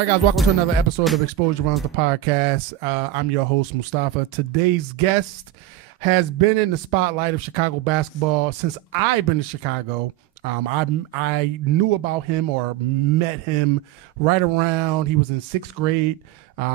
right, guys, welcome to another episode of Exposure Runs the podcast. I'm your host, Mustafa. Today's guest has been in the spotlight of Chicago basketball since I've been to Chicago. I knew about him or met him right around, he was in 6th grade,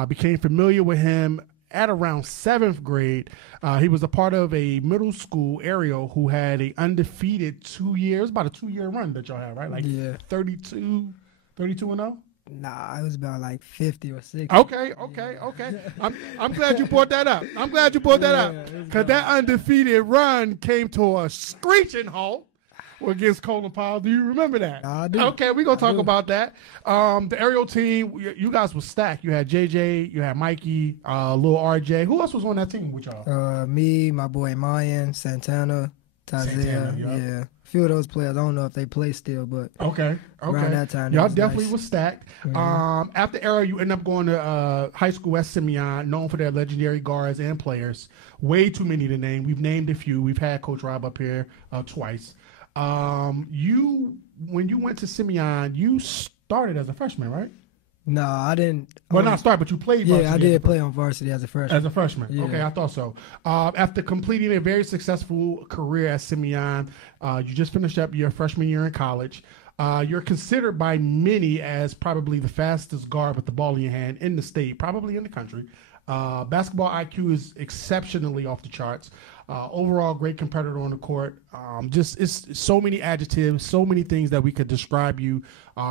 became familiar with him at around 7th grade. He was a part of a middle school, Ariel, who had a undefeated 2 years, about a 2-year run that y'all had, right? Like 32 and 0? Nah, it was about like 50 or 60. Okay. I'm glad you brought that up. Because that undefeated run came to a screeching halt against Colin Powell. Do you remember that? Nah, I do. Okay, we're going to talk about that. The Ariel team, you guys were stacked. You had JJ, you had Mikey, Lil RJ. Who else was on that team with y'all? Me, my boy Mayan, Santana, Tazia. Yeah. A few of those players, I don't know if they play still, but around that time, y'all definitely was stacked. Mm-hmm. After Ariel, you end up going to high school at Simeon, known for their legendary guards and players. Way too many to name. We've named a few. We've had Coach Rob up here twice. When you went to Simeon, you started as a freshman, right? No, I didn't. Well, not start, but you played varsity. Yeah, I did play on varsity as a freshman. As a freshman. Yeah. Okay, I thought so. After completing a very successful career at Simeon, you just finished up your freshman year in college. You're considered by many as probably the fastest guard with the ball in your hand in the state, probably in the country. Basketball IQ is exceptionally off the charts. Overall, great competitor on the court. It's so many adjectives, so many things that we could describe you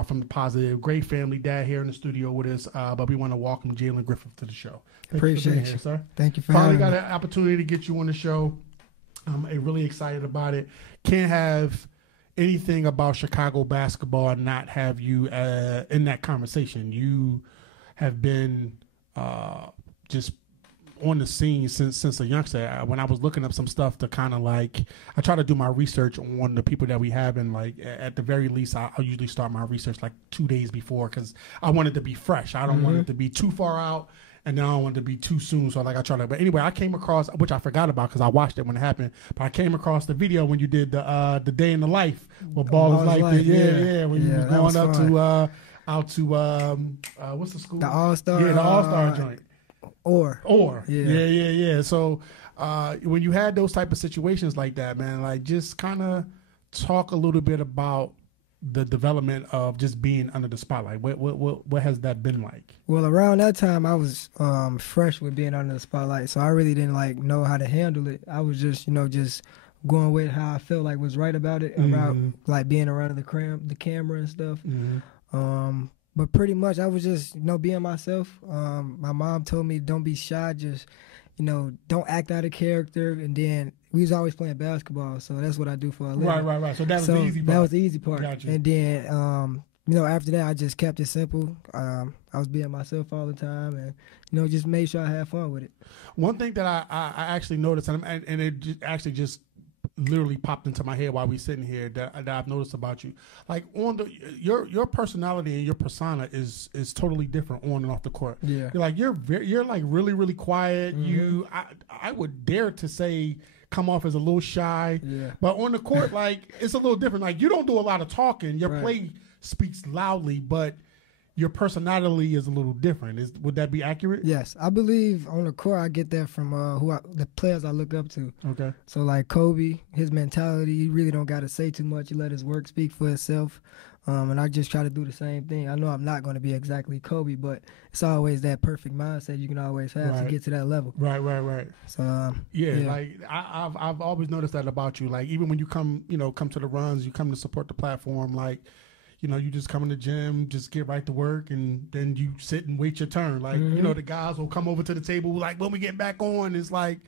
from the positive. Great family, dad here in the studio with us. But we want to welcome Jalen Griffith to the show. Appreciate you, sir. Thank you for Finally having me. got an opportunity to get you on the show. I'm really excited about it. Can't have anything about Chicago basketball and not have you in that conversation. You have been just on the scene since a youngster. When I was looking up some stuff to kind of like, I try to do my research on the people that we have, and like at the very least, I usually start my research like 2 days before because I want it to be fresh. I don't want it to be too far out, and then I don't want it to be too soon. So like I try to. But anyway, I came across, which I forgot about because I watched it when it happened. But I came across the video when you did the day in the life with Ballers Life. When you was going out to what's the school? The All-Star. Yeah, the All-Star joint. Yeah. So when you had those type of situations like that, man, like just kind of talk a little bit about the development of just being under the spotlight. What has that been like? Well, around that time, I was fresh with being under the spotlight, so I really didn't like know how to handle it. I was just going with how I felt like was right about it, about like being around the camera and stuff. But pretty much I was just, being myself. My mom told me don't be shy, just, don't act out of character. And then we was always playing basketball, so that's what I do for a living. Right. So that was the easy part. That was the easy part. Gotcha. And then, after that, I just kept it simple. I was being myself all the time and, just made sure I had fun with it. One thing that I actually noticed, and it just literally popped into my head while we sitting here that I've noticed about you, like on your personality and your persona is totally different on and off the court. Yeah, you're like really, really quiet. I would dare to say come off as a little shy. Yeah, but on the court, like it's a little different. Like you don't do a lot of talking. Your play speaks loudly, but your personality is a little different. Would that be accurate? Yes, I believe on the court I get that from the players I look up to. Okay. So like Kobe, his mentality, he really don't got to say too much. He let his work speak for itself. And I just try to do the same thing. I know I'm not going to be exactly Kobe, but it's always that perfect mindset you can always have to get to that level. Right. So like I've always noticed that about you. Like even when you come to the runs, you come to support the platform, like. You just come in the gym, just get right to work, and then you sit and wait your turn. Like, the guys will come over to the table, like, when we get back on, it's like,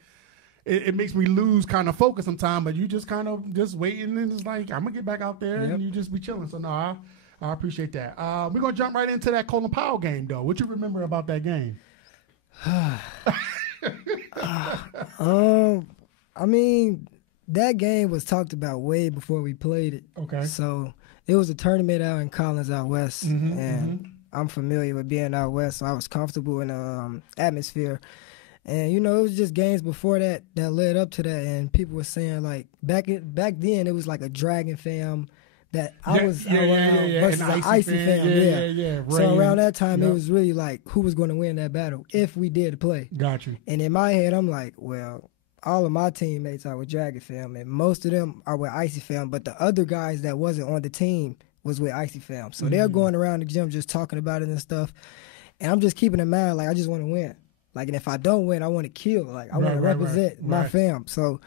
it makes me lose kind of focus sometimes, but you just kind of just waiting, and it's like, I'm going to get back out there, and you just be chilling. So, no, I appreciate that. We're going to jump right into that Colin Powell game, though. What you remember about that game? I mean, that game was talked about way before we played it. Okay. So it was a tournament out in Collins out west, and I'm familiar with being out west, so I was comfortable in the atmosphere. And, it was just games before that led up to that, and people were saying, like, back then it was like a Dragon fam that I was versus an an Icy fan. Yeah. So around that time, it was really like who was going to win that battle if we did play. Got you. And in my head, I'm like, well, all of my teammates are with Dragon Fam, and most of them are with Icy Fam, but the other guys that wasn't on the team was with Icy Fam. So they're going around the gym just talking about it and stuff. And I'm just keeping in mind, like, I just want to win. Like, and if I don't win, I want to kill. Like, I want to represent my fam. So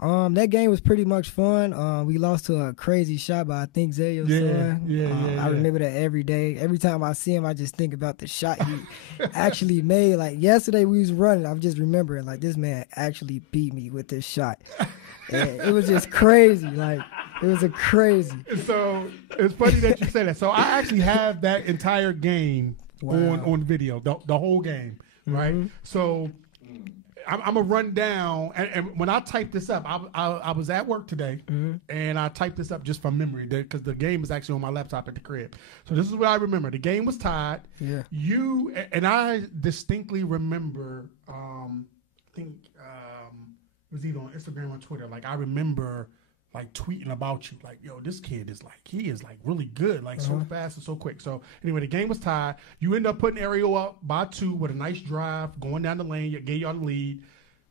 that game was pretty much fun. We lost to a crazy shot by, I think, Zayo's son. I remember that every day. Every time I see him, I just think about the shot he actually made. Like, yesterday we was running. I'm just remembering, like, this man actually beat me with this shot. And it was just crazy. Like, it was crazy. So it's funny that you say that. So I actually have that entire game on video, the whole game, right? So I'm gonna run down, and when I typed this up, I was at work today, and I typed this up just from memory because the game is actually on my laptop at the crib. So this is what I remember: the game was tied. Yeah. You and I distinctly remember. I think it was either on Instagram or Twitter. Like, I remember like tweeting about you, like, yo, this kid is like, he is like really good, like so fast and so quick. So anyway, the game was tied. You end up putting Ariel up by 2 with a nice drive, going down the lane, gave y'all the lead.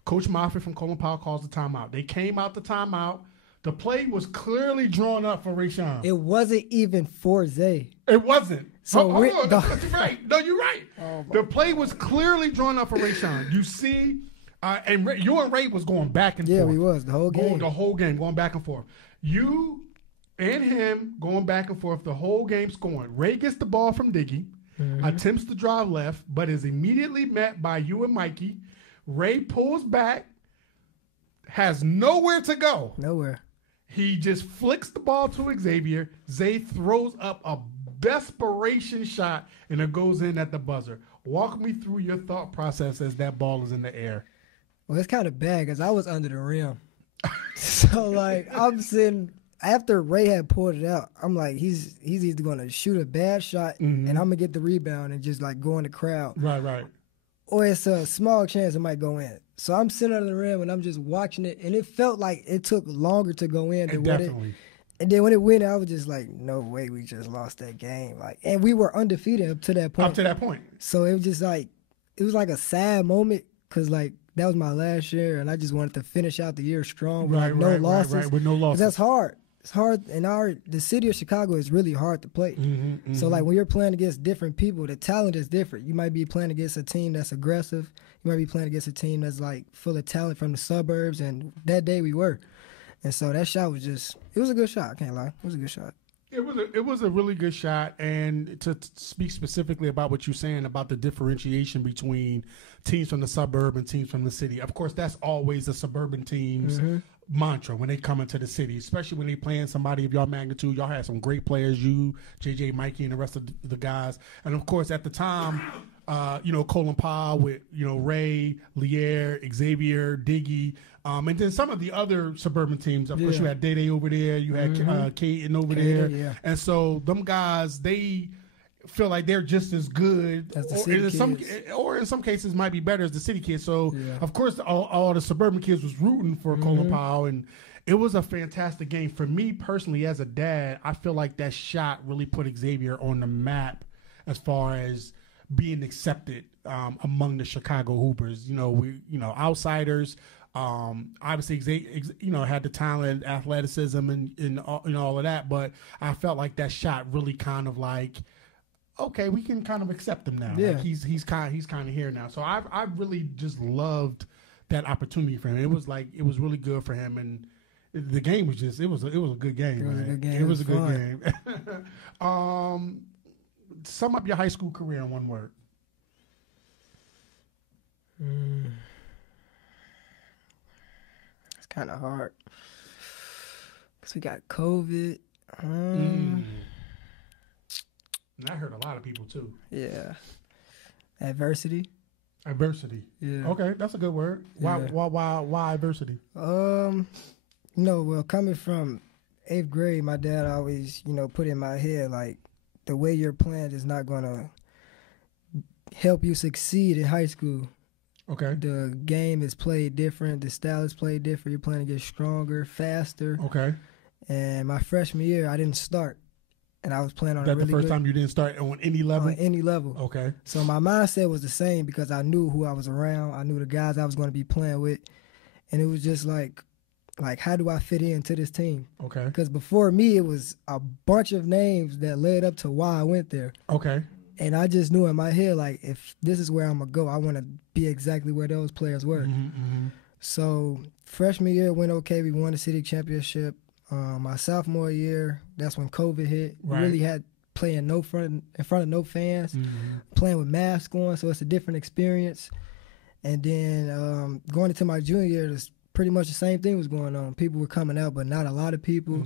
Coach Mustafa from Colin Powell calls the timeout. They came out the timeout. The play was clearly drawn up for Rayshawn. It wasn't even for Zay. It wasn't. So you're right. No, you're right. The play was clearly drawn up for Rayshawn. You see. And you and Ray was going back and forth. Yeah, we was. The whole game. The whole game, going back and forth. You and him going back and forth the whole game scoring. Ray gets the ball from Diggy, attempts to drive left, but is immediately met by you and Mikey. Ray pulls back, has nowhere to go. Nowhere. He just flicks the ball to Xavier. Zay throws up a desperation shot, and it goes in at the buzzer. Walk me through your thought process as that ball is in the air. Well, it's kind of bad because I was under the rim. So, like, I'm sitting after Ray had pulled it out. I'm like, he's either going to shoot a bad shot and I'm going to get the rebound and just, like, go in the crowd. Right. Or it's a small chance it might go in. So I'm sitting under the rim and I'm just watching it. And it felt like it took longer to go in than what it. And then when it went, I was just like, no way, we just lost that game. Like, and we were undefeated up to that point. So it was just like, it was like a sad moment because, like, that was my last year, and I just wanted to finish out the year strong with no losses. With no losses. That's hard. It's hard, and the city of Chicago is really hard to play. So, like, when you're playing against different people, the talent is different. You might be playing against a team that's aggressive. You might be playing against a team that's, like, full of talent from the suburbs, and that day we were. And so that shot was just – it was a good shot. I can't lie. It was a good shot. It was a really good shot, and to speak specifically about what you're saying about the differentiation between teams from the suburb and teams from the city. Of course, that's always the suburban team's mantra when they come into the city, especially when they playing somebody of your magnitude. Y'all had some great players, you, JJ, Mikey, and the rest of the guys. And of course, at the time, Colin Powell with Ray, Lier, Xavier, Diggy. And then some of the other suburban teams, of course, you had Day over there, you had Caden over there. Yeah. And so them guys, they feel like they're just as good, as the city kids. Or in some cases might be better as the city kids. So, of course, all the suburban kids was rooting for Colin Powell. And it was a fantastic game. For me personally, as a dad, I feel like that shot really put Xavier on the map as far as being accepted among the Chicago Hoopers. Outsiders. Obviously, had the talent, athleticism, and all of that. But I felt like that shot really kind of like, okay, we can kind of accept him now. Yeah. Like he's kind of here now. So I really just loved that opportunity for him. It was really good for him, and the game was just it was a good game. It was a good game. It was a good game. Sum up your high school career in one word. It's kind of hard because we got COVID. And I heard a lot of people too. Yeah. Adversity. Yeah. Okay, that's a good word. Why adversity? Well, coming from 8th grade, my dad always, put in my head like the way you're playing is not gonna help you succeed in high school. Okay. The game is played different. The style is played different. You're playing to get stronger, faster. Okay. And my freshman year, I didn't start, and I was playing on That a really the first good, time you didn't start on any level? on any level. Okay. So my mindset was the same because I knew who I was around. I knew the guys I was going to be playing with, and it was just like how do I fit into this team? Okay. Because before me, it was a bunch of names that led up to why I went there. Okay. And I just knew in my head, like, if this is where I'm going to go, I want to be exactly where those players were. So freshman year went okay. We won the city championship. My sophomore year, that's when COVID hit. Right. We really had playing in front of no fans, playing with masks on, so it's a different experience. And then going into my junior year, pretty much the same thing was going on. People were coming out, but not a lot of people.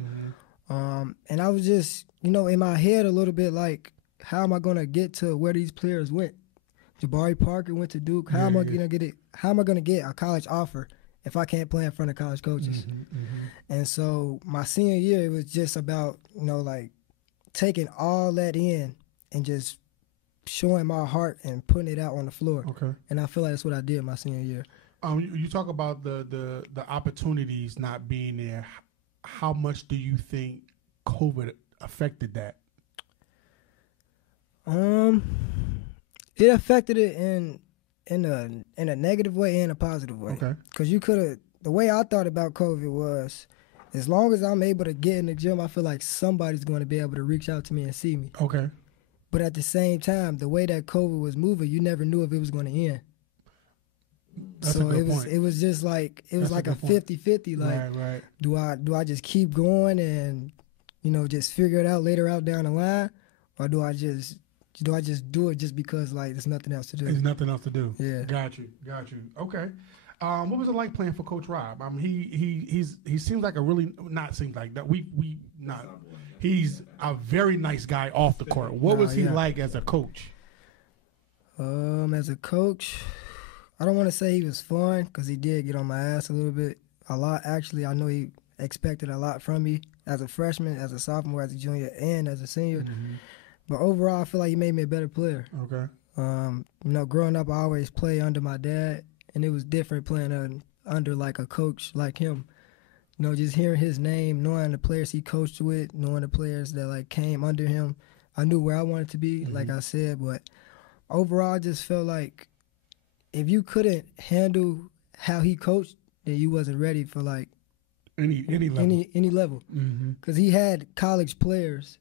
And I was just, in my head a little bit like, how am I going to get to where these players went? Jabari Parker went to Duke. How am I going to get it? How am I going to get a college offer if I can't play in front of college coaches? And so my senior year, it was just about, taking all that in and just showing my heart and putting it out on the floor. Okay. And I feel like that's what I did my senior year. You talk about the opportunities not being there. How much do you think COVID affected that? It affected it in a negative way and a positive way. Okay. Because the way I thought about COVID was, as long as I'm able to get in the gym, I feel like somebody's going to be able to reach out to me and see me. Okay. But at the same time, the way that COVID was moving, you never knew if it was going to end. That's so a good point. It was just like That's like a a good 50-50. Like, right. do I just keep going and just figure it out later out down the line, or do I just do it just because there's nothing else to do? There's nothing else to do. Yeah. Got you. Okay. What was it like playing for Coach Rob? I mean, he seems like a really he's a very nice guy off the court. What was he like as a coach? As a coach, I don't want to say he was fun because he did get on my ass a little bit. A lot, actually. I know he expected a lot from me as a freshman, as a sophomore, as a junior, and as a senior. But overall, I feel like he made me a better player. Okay. Growing up, I always played under my dad, and it was different playing under like a coach like him. Just hearing his name, knowing the players he coached with, knowing the players that came under him, I knew where I wanted to be, like I said. But overall, I just felt like if you couldn't handle how he coached, then you wasn't ready for any level. Any level. Because he had college players,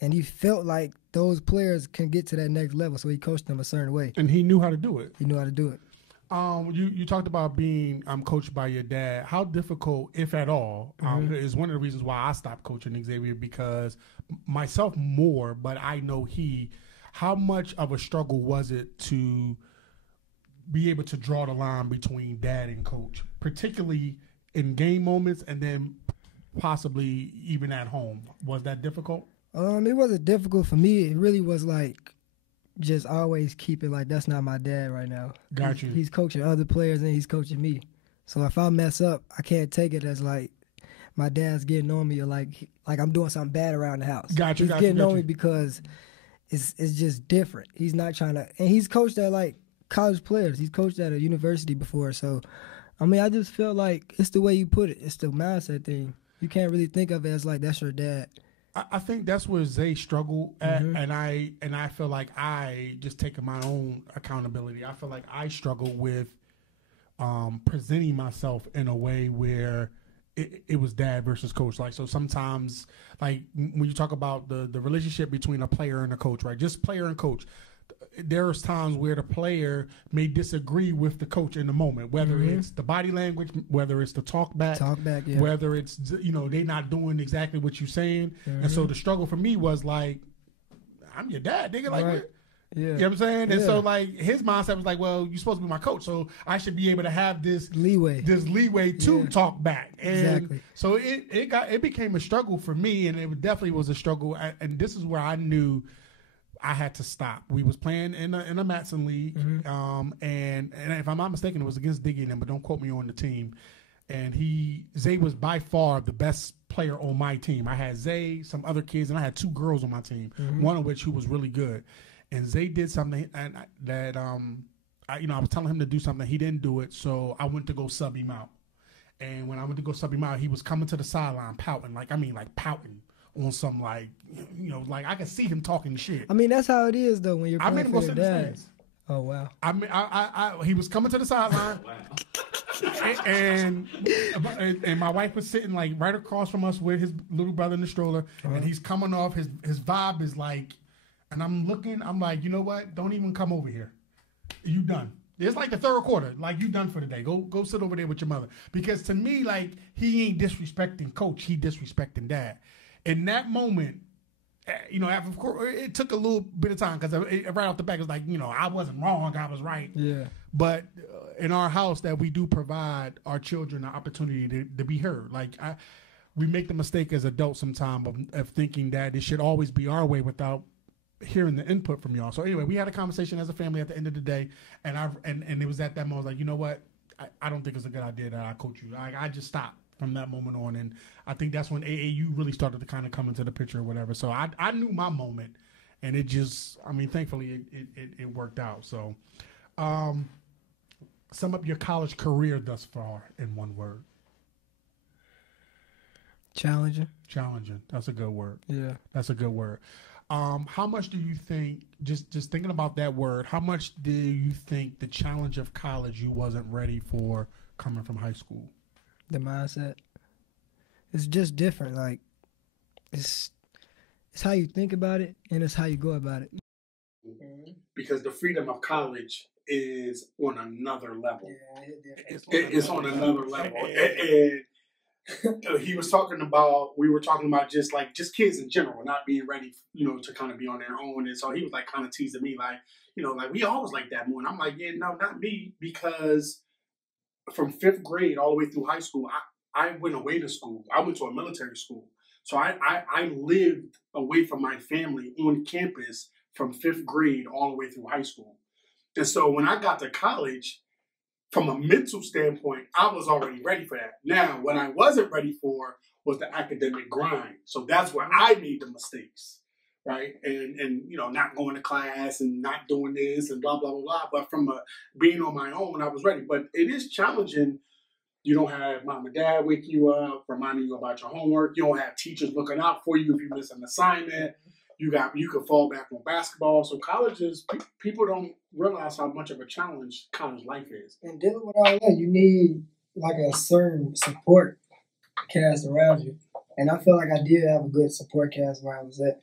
and he felt like those players can get to that next level, so he coached them a certain way. And he knew how to do it. You talked about being coached by your dad. How difficult, if at all, is one of the reasons why I stopped coaching Xavier, because myself more, but I know how much of a struggle was it to be able to draw the line between dad and coach, particularly in game moments and then possibly even at home? Was that difficult? It wasn't difficult for me. It really was just always keep it that's not my dad right now. Got you. He's coaching other players and he's coaching me. So if I mess up, I can't take it as my dad's getting on me or like I'm doing something bad around the house. Got you. He's getting on me because it's just different. He's not trying to, and he's coached at college players. He's coached at a university before. So, I just feel like it's the way you put it. It's the mindset thing. You can't really think of it as that's your dad. I think that's where Zay struggled at, and I feel like I just taking my own accountability. I feel like I struggled with presenting myself in a way where it was dad versus coach. So sometimes when you talk about the relationship between a player and a coach, right? Just player and coach. There's times where the player may disagree with the coach in the moment, whether it's the body language, whether it's the talk back, yeah. whether it's they not doing exactly what you're saying. And so the struggle for me was I'm your dad, nigga. Right. You know what I'm saying? And so his mindset was well, you're supposed to be my coach, so I should be able to have this leeway to talk back. And exactly. So it became a struggle for me, and it definitely was a struggle. And this is where I knew I had to stop. We was playing in a Matson league, and if I'm not mistaken, it was against Diggy and them, but don't quote me on the team. And Zay was by far the best player on my team. I had Zay, some other kids, and I had two girls on my team, one of which who was really good. And Zay did something that I was telling him to do something. He didn't do it, so I went to go sub him out. And when I went to go sub him out, he was coming to the sideline pouting, like pouting on some like I could see him talking shit. I mean, that's how it is though when you're playing for your dad. Oh wow! I mean, he was coming to the sideline, and my wife was sitting like right across from us with his little brother in the stroller, and he's coming off. His vibe is like, and I'm looking. I'm like, you know what? Don't even come over here. You done. It's like the third quarter. Like, you done for the day. Go sit over there with your mother. Because to me, like, he ain't disrespecting coach. He disrespecting dad. In that moment, of course, it took a little bit of time because right off the back, it's like, I wasn't wrong. I was right. Yeah. But in our house, that we do provide our children the opportunity to be heard. Like, we make the mistake as adults sometimes of thinking that it should always be our way without hearing the input from y'all. So anyway, we had a conversation as a family at the end of the day, and it was at that moment I was like, you know what, I don't think it's a good idea that I coach you. I just stopped from that moment on, and I think that's when AAU really started to kind of come into the picture or whatever. So I knew my moment, and it just, thankfully it worked out. So sum up your college career thus far in one word. Challenging. That's a good word. Yeah, that's a good word. How much do you think, just thinking about that word, how much do you think the challenge of college you wasn't ready for coming from high school? The mindset. It's just different. Like, it's how you think about it, and it's how you go about it. Because the freedom of college is on another level. Yeah, it's on another level. And we were talking about just kids in general, not being ready, to kind of be on their own. And so he was like kind of teasing me, like, we always like that more. And I'm like, yeah, no, not me, because from 5th grade all the way through high school, I went away to school. I went to a military school. So I lived away from my family on campus from 5th grade all the way through high school. And so when I got to college, from a mental standpoint, I was already ready for that. Now, what I wasn't ready for was the academic grind. So that's where I made the mistakes, right? And not going to class and not doing this and blah, blah, blah, blah. But from being on my own, I was ready. But it is challenging. You don't have mom and dad wake you up, reminding you about your homework. You don't have teachers looking out for you if you miss an assignment. You can fall back on basketball. So people don't realize how much of a challenge college life is. And dealing with all that, you need like a certain support cast around you. And I feel like I did have a good support cast where I was at.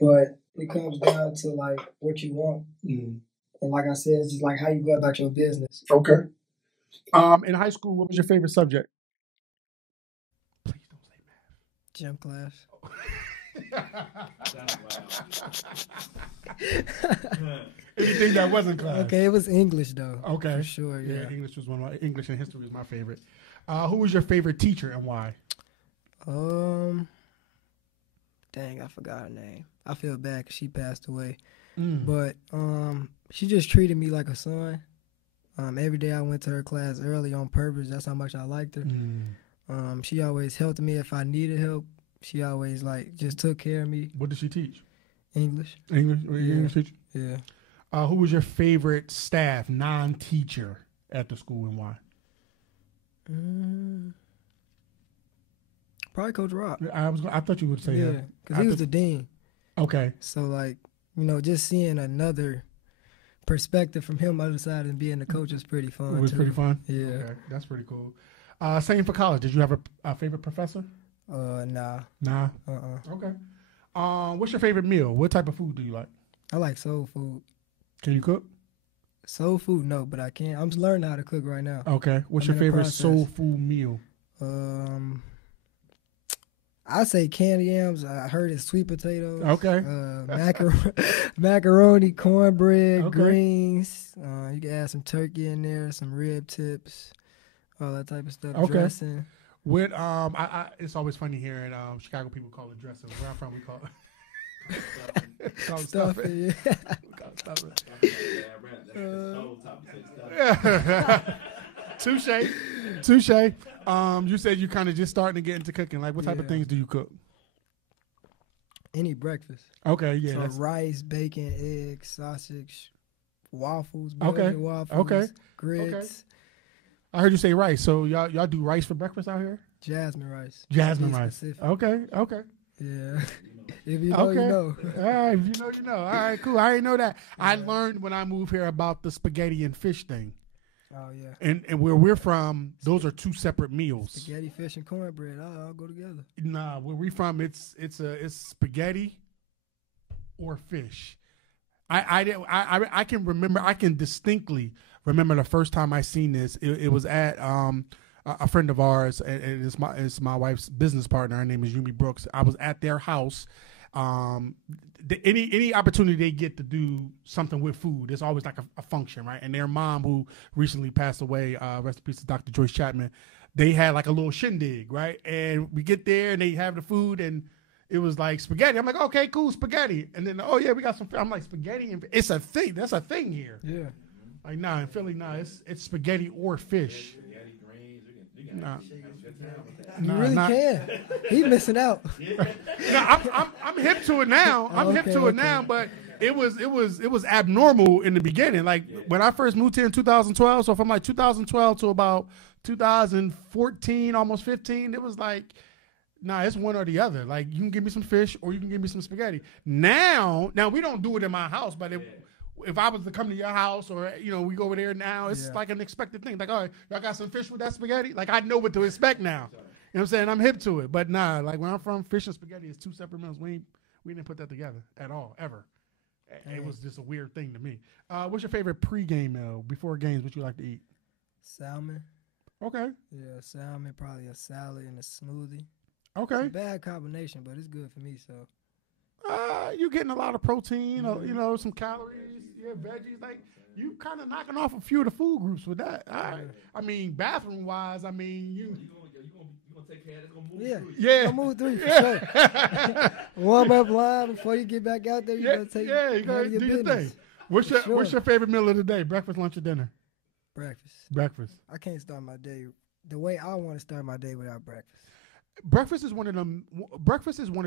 But it comes down to like what you want. Mm-hmm. And like I said, it's just like how you go about your business. Okay. In high school, what was your favorite subject? Please don't say math. Gym class. Anything that wasn't class. Okay, it was English though. Okay, for sure. Yeah, English and history was my favorite. Who was your favorite teacher and why? Dang, I forgot her name. I feel bad because she passed away. But she just treated me like a son. Every day I went to her class early on purpose. That's how much I liked her. She always helped me if I needed help. She always just took care of me. What did she teach? English. English teacher? Yeah. Who was your favorite staff, non-teacher at the school and why? Probably Coach Rock. I thought you would say that. Yeah, because he was the dean. Okay. So just seeing another perspective from him on the other side and being the coach was pretty fun. It was pretty fun? Yeah. Okay. That's pretty cool. Same for college. Did you have a favorite professor? Nah. Nah? Okay. What's your favorite meal? What type of food do you like? I like soul food. Can you cook? Soul food, no, but I can. I'm just learning how to cook right now. Okay. What's your favorite soul food meal? I say candy yams. I heard it's sweet potatoes. Okay. Macaroni, cornbread, greens. You can add some turkey in there, some rib tips, all that type of stuff. Okay. Dressing. With it's always funny hearing Chicago people call it dressing. Where I'm from, we call it stuffing. Yeah. Touche. You said you kind of just starting to get into cooking. Like, what type of things do you cook? Any breakfast. Okay, yeah. So rice, bacon, eggs, sausage, waffles, waffles, grits. I heard you say rice. So y'all do rice for breakfast out here? Jasmine rice. Jasmine Be rice. specific. Okay. Yeah. If you know, Okay. you know. All right. If you know, you know. All right. Cool. I didn't know that. I learned when I moved here about the spaghetti and fish thing. Oh yeah. And where we're from, those are two separate meals. Spaghetti, fish, and cornbread. All go together. Nah, where we from, it's spaghetti or fish. I can remember. I can distinctly remember the first time I seen this. It was at a friend of ours, and it's my wife's business partner. Her name is Yumi Brooks. I was at their house. Any opportunity they get to do something with food, it's always like a function, right? And their mom, who recently passed away, rest in peace to Dr. Joyce Chapman, they had like a little shindig, right? And we get there and they have the food and it was like spaghetti. I'm like, okay, cool, spaghetti. And then, oh yeah, we got some. I'm like, spaghetti and it's a thing. That's a thing here. Yeah. Like, nah, in Philly, nah, it's spaghetti or fish. Nah. You really can. He missing out. No, I'm hip to it now. I'm hip to it now, but it was abnormal in the beginning. Like when I first moved here in 2012. So from like 2012 to about 2014, almost 15, it was like, nah, it's one or the other. Like you can give me some fish or you can give me some spaghetti. Now we don't do it in my house, but if I was to come to your house or, we go over there now, it's like an expected thing. Like, all right, y'all got some fish with that spaghetti? Like, I know what to expect now. You know what I'm saying? I'm hip to it. But nah, like where I'm from, fish and spaghetti is two separate meals. We didn't put that together at all, ever. It was just a weird thing to me. What's your favorite pregame meal? Before games, what you like to eat? Salmon. Okay. Yeah, salmon, probably a salad and a smoothie. Okay. It's a bad combination, but it's good for me, so. You're getting a lot of protein, some calories, veggies. Like you kind of knocking off a few of the food groups with that. All right. I mean, bathroom wise, you gonna take care of it. Gonna move through. Yeah. Gonna move through for sure. Warm up line before you get back out there. You gotta take you gotta do your thing. What's your favorite meal of the day? Breakfast, lunch, or dinner? Breakfast. I can't start my day the way I want to start my day without breakfast. Breakfast is one of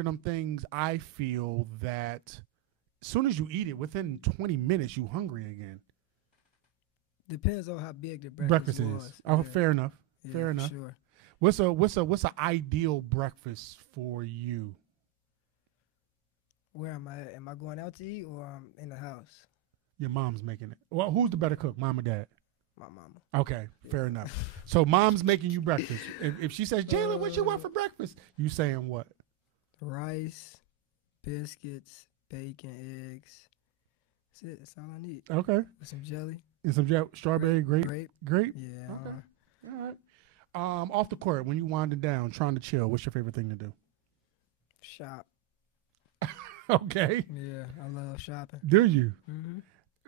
them things I feel that as soon as you eat it, within 20 minutes you hungry again. Depends on how big the breakfast was. is. Oh, yeah. Fair enough. Yeah, fair enough. Sure. What's a ideal breakfast for you? Where am I at? Am I going out to eat or I'm in the house? Your mom's making it. Well, who's the better cook, mom or dad? My mama. Okay, fair enough. So mom's making you breakfast. If she says, Jalen, what you want for breakfast? You saying what? Rice, biscuits, bacon, eggs. That's it. That's all I need. Okay. With some jelly. And some strawberry, grape? Grape? Yeah. Okay. All right. Off the court, when you winding down, trying to chill, what's your favorite thing to do? Shop. Okay. Yeah, I love shopping. Do you? Mm-hmm.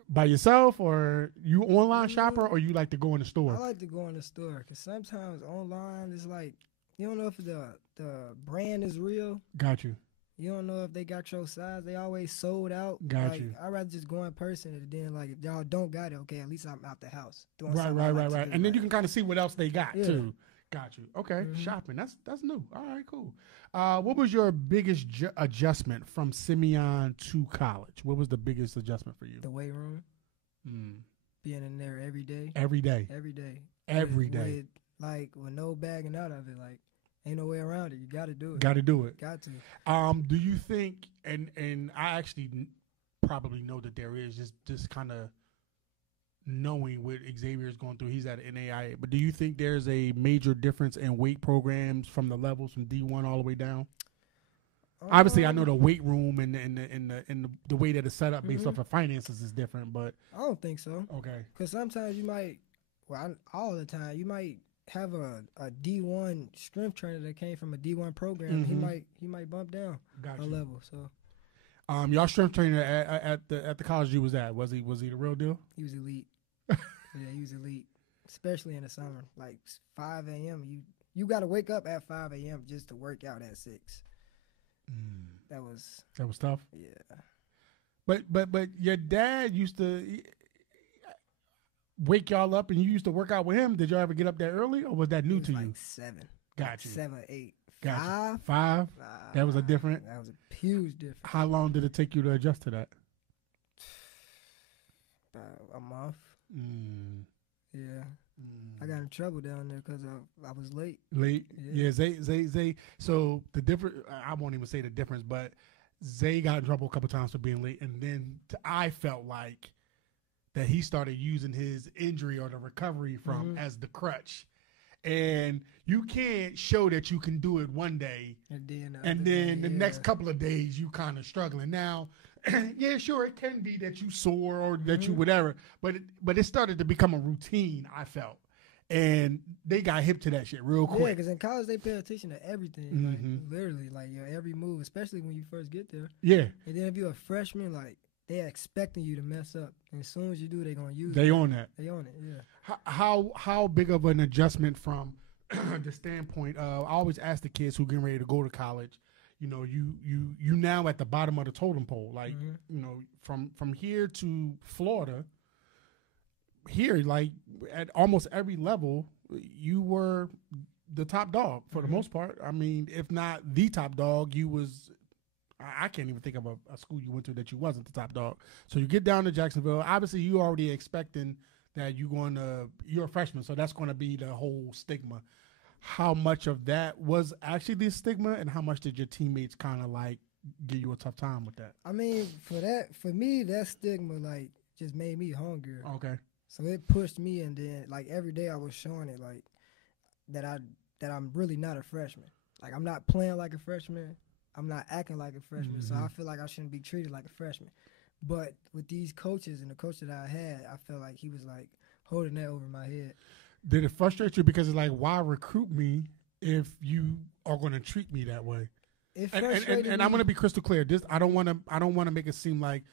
By yourself, or you online shopper, or you like to go in the store? I like to go in the store because sometimes online it's like you don't know if the brand is real. Got you. You don't know if they got your size. They always sold out. Got you. I'd rather just go in person and then if y'all don't got it, okay, at least I'm out the house. Doing Right. And then you can kind of see what else they got too. Got you. Okay, Mm-hmm. Shopping. That's new. All right, cool. What was your biggest adjustment from Simeon to college? What was the biggest adjustment for you? The weight room. Being in there every day. Every day. With no bagging out of it. Like, ain't no way around it. You got to do it. Got to do it. Got to. Do you think, and I actually probably know that there is just kind of knowing what Xavier is going through. He's at NAIA. But do you think there's a major difference in weight programs from the levels from D1 all the way down? Obviously, I know the weight room and the way that it's set up based off of finances is different, but I don't think so. Okay. Because sometimes you might, all the time, you might have a D1 strength trainer that came from a D1 program. He might bump down a level. So, y'all strength trainer at the college you was at, was he the real deal? He was elite. Yeah, he was elite, especially in the summer. Like 5 a.m. You got to wake up at 5 a.m. just to work out at 6. That was tough. Yeah. But your dad used to wake y'all up and you used to work out with him. Did y'all ever get up there early, or was that new to you? Like 7. Got you. 7, 8. Got 5. You. 5. That was a different. That was a huge difference. How long did it take you to adjust to that? About a month. Yeah. I got in trouble down there because I was late. Late, yeah. Zay. So the difference, I won't even say the difference, but Zay got in trouble a couple times for being late, and then I felt like that he started using his injury or the recovery from as the crutch. And you can't show that you can do it one day, and then the next couple of days you kind of struggling. Now, yeah, sure, it can be that you sore or that you whatever, but it started to become a routine, I felt. And they got hip to that shit real quick. Yeah, because in college they pay attention to everything, like literally, like your every move, especially when you first get there. Yeah. And then if you're a freshman, like they're expecting you to mess up, and as soon as you do, they're gonna use. They own that. They own it. Yeah. How big of an adjustment from the standpoint of, I always ask the kids who getting ready to go to college, you know, you now at the bottom of the totem pole, like you know, from here to Florida. Here, like at almost every level, you were the top dog for the most part. I mean, if not the top dog, you was. I can't even think of a school you went to that you wasn't the top dog. So you get down to Jacksonville. Obviously, you already expecting that you're a freshman, so that's going to be the whole stigma. How much of that was actually the stigma, and how much did your teammates kind of like give you a tough time with that? I mean, for me, that stigma like just made me hungrier. Okay. So it pushed me, and then like every day I was showing it like that I'm really not a freshman. Like I'm not playing like a freshman. I'm not acting like a freshman. So I feel like I shouldn't be treated like a freshman. But with these coaches and the coach that I had, I felt like he was like holding that over my head. Did it frustrate you because it's like, why recruit me if you are going to treat me that way? It frustrated me. And I'm going to be crystal clear. I don't want to make it seem like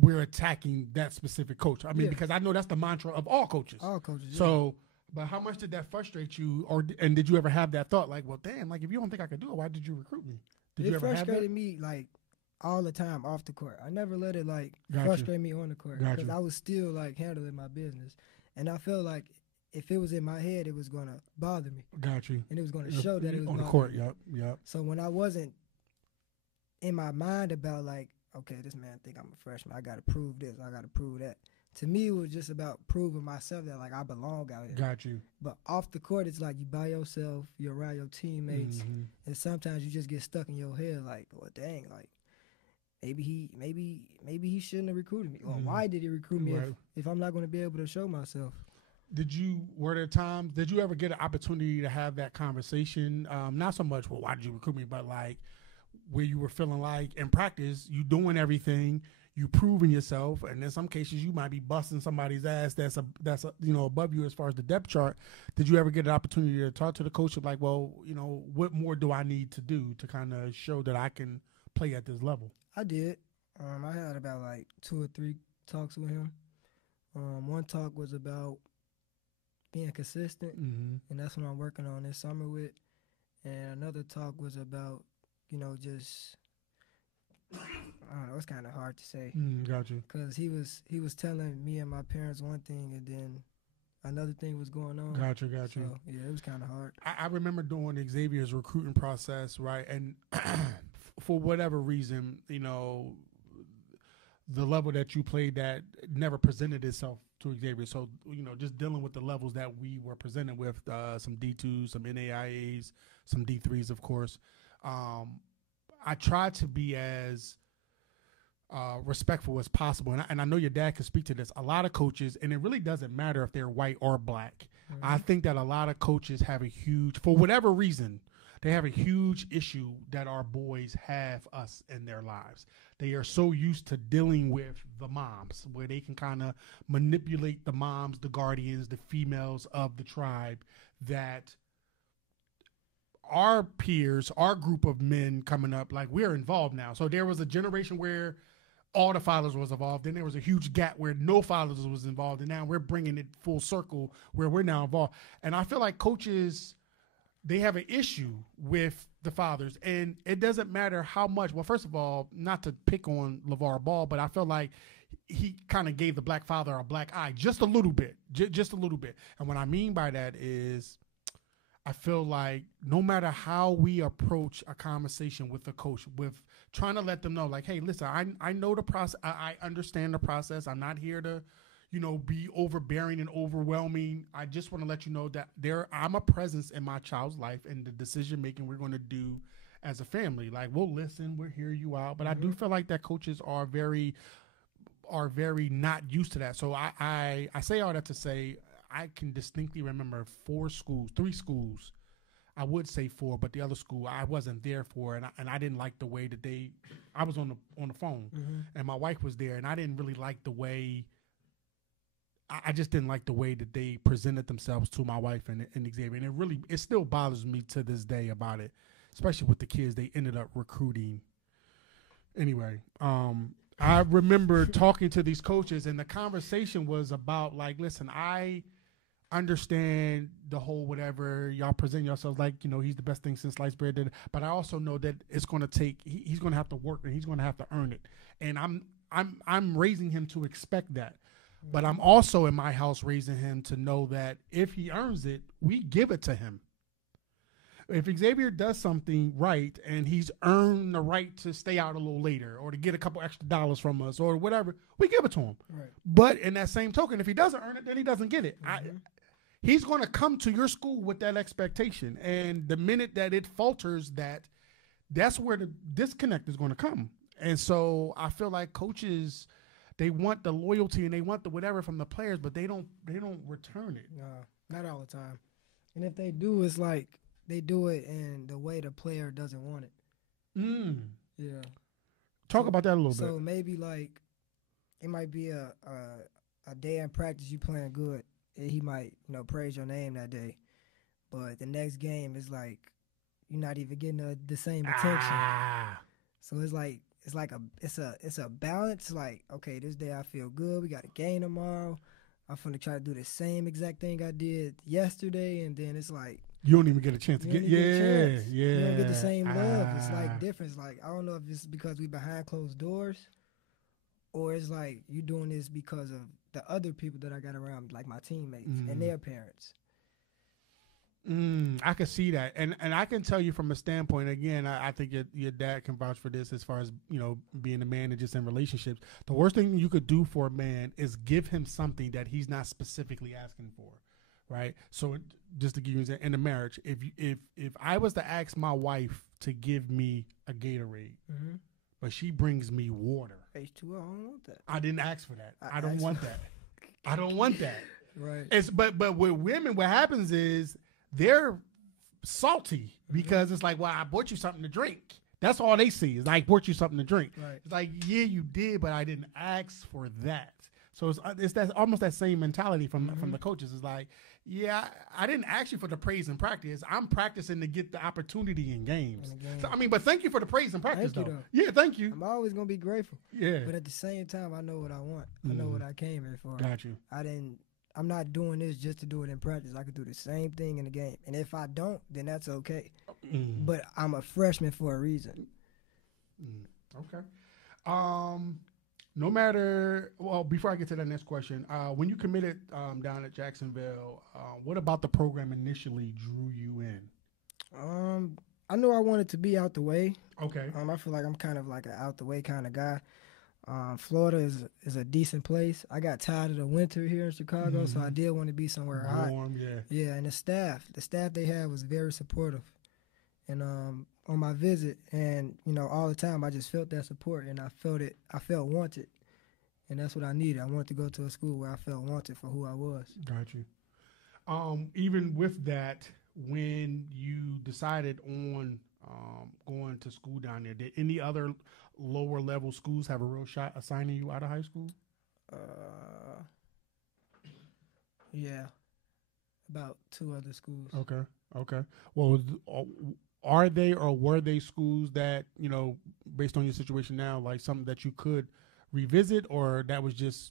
we're attacking that specific coach. I mean, because I know that's the mantra of all coaches. All coaches. Yeah. So, but how much did that frustrate you, and did you ever have that thought, like, well, damn, like if you don't think I could do it, why did you recruit me? Did you ever have that? It frustrated me like all the time off the court. I never let it like frustrate me on the court because I was still like handling my business, and I felt like if it was in my head, it was gonna bother me. Got you. And it was gonna show that it was on the court. Yep. So when I wasn't in my mind about like, okay, this man think I'm a freshman, I gotta prove this, I gotta prove that. To me, it was just about proving myself that like I belong out here. Got you. But off the court, it's like you by yourself, you're around your teammates, and sometimes you just get stuck in your head like, well, dang, like maybe he shouldn't have recruited me. Or why did he recruit me if I'm not going to be able to show myself? Were there times, did you ever get an opportunity to have that conversation? Not so much, well, why did you recruit me, but like where you were feeling like in practice, you doing everything, you proving yourself, and in some cases you might be busting somebody's ass that's above you as far as the depth chart. Did you ever get an opportunity to talk to the coach of like, well, what more do I need to do to kind of show that I can play at this level? I did. I had about like 2 or 3 talks with him. One talk was about being consistent, and that's what I'm working on this summer with. And another talk was about, just, I don't know, it's kind of hard to say. Got you. Because he was telling me and my parents one thing, and then another thing was going on. Got you. So, yeah, it was kind of hard. I remember doing Xavier's recruiting process, right? And for whatever reason, the level that you played that never presented itself to Xavier. So, just dealing with the levels that we were presented with, some D2s, some NAIAs, some D3s, of course. I tried to be as respectful as possible. And I know your dad can speak to this. A lot of coaches, and it really doesn't matter if they're white or black. I think that a lot of coaches have for whatever reason, they have a huge issue that our boys have us in their lives. They are so used to dealing with the moms, where they can kind of manipulate the moms, the guardians, the females of the tribe, that our peers, our group of men coming up, like we're involved now. So there was a generation where all the fathers was involved. Then there was a huge gap where no fathers was involved. And now we're bringing it full circle where we're now involved. And I feel like coaches, they have an issue with the fathers, and it doesn't matter how much. Well, first of all, not to pick on LeVar Ball, but I feel like he kind of gave the black father a black eye just a little bit, just a little bit. And what I mean by that is I feel like no matter how we approach a conversation with the coach, with trying to let them know, like, hey, listen, I know the process. I understand the process. I'm not here to, be overbearing and overwhelming. I just want to let you know that I'm a presence in my child's life and the decision making we're going to do as a family. Like, we'll listen, we'll hear you out, but I do feel like that coaches are very not used to that. So I say all that to say I can distinctly remember 3 schools. I would say 4, but the other school I wasn't there for, and I didn't like the way that I was on the phone, and my wife was there, and I didn't really like the way. I just didn't like the way that they presented themselves to my wife and Xavier, and it still bothers me to this day about it, especially with the kids they ended up recruiting. Anyway, I remember talking to these coaches, and the conversation was about, like, listen, I understand the whole whatever y'all present yourselves like, he's the best thing since sliced bread, but I also know that it's going to take, he's going to have to work and he's going to have to earn it, and I'm raising him to expect that, but I'm also in my house raising him to know that if he earns it, we give it to him. If Xavier does something right and he's earned the right to stay out a little later or to get a couple extra dollars from us or whatever, we give it to him. Right. But in that same token, if he doesn't earn it, then he doesn't get it. He's going to come to your school with that expectation. And the minute that it falters, that's where the disconnect is going to come. And so I feel like coaches, they want the loyalty and they want the whatever from the players, but they don't return it. No, not all the time. And if they do, it's like, they do it in the way the player doesn't want it. Yeah. Talk about that a little bit. So maybe like it might be a day in practice you playing good, and he might praise your name that day, but the next game is like you're not even getting the same attention. So it's a balance. Like, okay, this day I feel good. We got a game tomorrow. I'm finna try to do the same exact thing I did yesterday, and then it's like. You don't even get a chance to get. You don't get the same love. It's like different. It's like, I don't know if it's because we behind closed doors, or it's like you doing this because of the other people that I got around, like my teammates and their parents. I can see that, and I can tell you from a standpoint. Again, I think your dad can vouch for this as far as being a man and just in relationships. The worst thing you could do for a man is give him something that he's not specifically asking for. Right. So just to give you an example, in a marriage, if I was to ask my wife to give me a Gatorade, but she brings me water, H2O, I don't want that. I didn't ask for that. I don't want that. I don't want that. Right. But with women, what happens is they're salty because it's like, well, I bought you something to drink. That's all they see is I bought you something to drink. Right. It's like, yeah, you did, but I didn't ask for that. So it's that almost that same mentality from the coaches. It's like, yeah, I didn't ask you for the praise and practice. I'm practicing to get the opportunity in games. So, but thank you for the praise and practice, though. Yeah, thank you. I'm always gonna be grateful. Yeah. But at the same time, I know what I want. I know what I came here for. Got you. I'm not doing this just to do it in practice. I could do the same thing in the game. And if I don't, then that's okay. But I'm a freshman for a reason. Okay. No matter, well, before I get to that next question, when you committed down at Jacksonville, what about the program initially drew you in? I knew I wanted to be out the way. Okay. I feel like I'm kind of like an out the way kind of guy. Florida is a decent place. I got tired of the winter here in Chicago, so I did want to be somewhere hot. Warm, yeah. Yeah, and the staff they had was very supportive. And on my visit, and all the time, I just felt that support, and I felt wanted, and that's what I needed. I wanted to go to a school where I felt wanted for who I was. Got you. Even with that, when you decided on going to school down there, did any other lower level schools have a real shot assigning you out of high school? Yeah, about 2 other schools. Okay. Well, are they or were they schools that, based on your situation now, like something that you could revisit, or that was just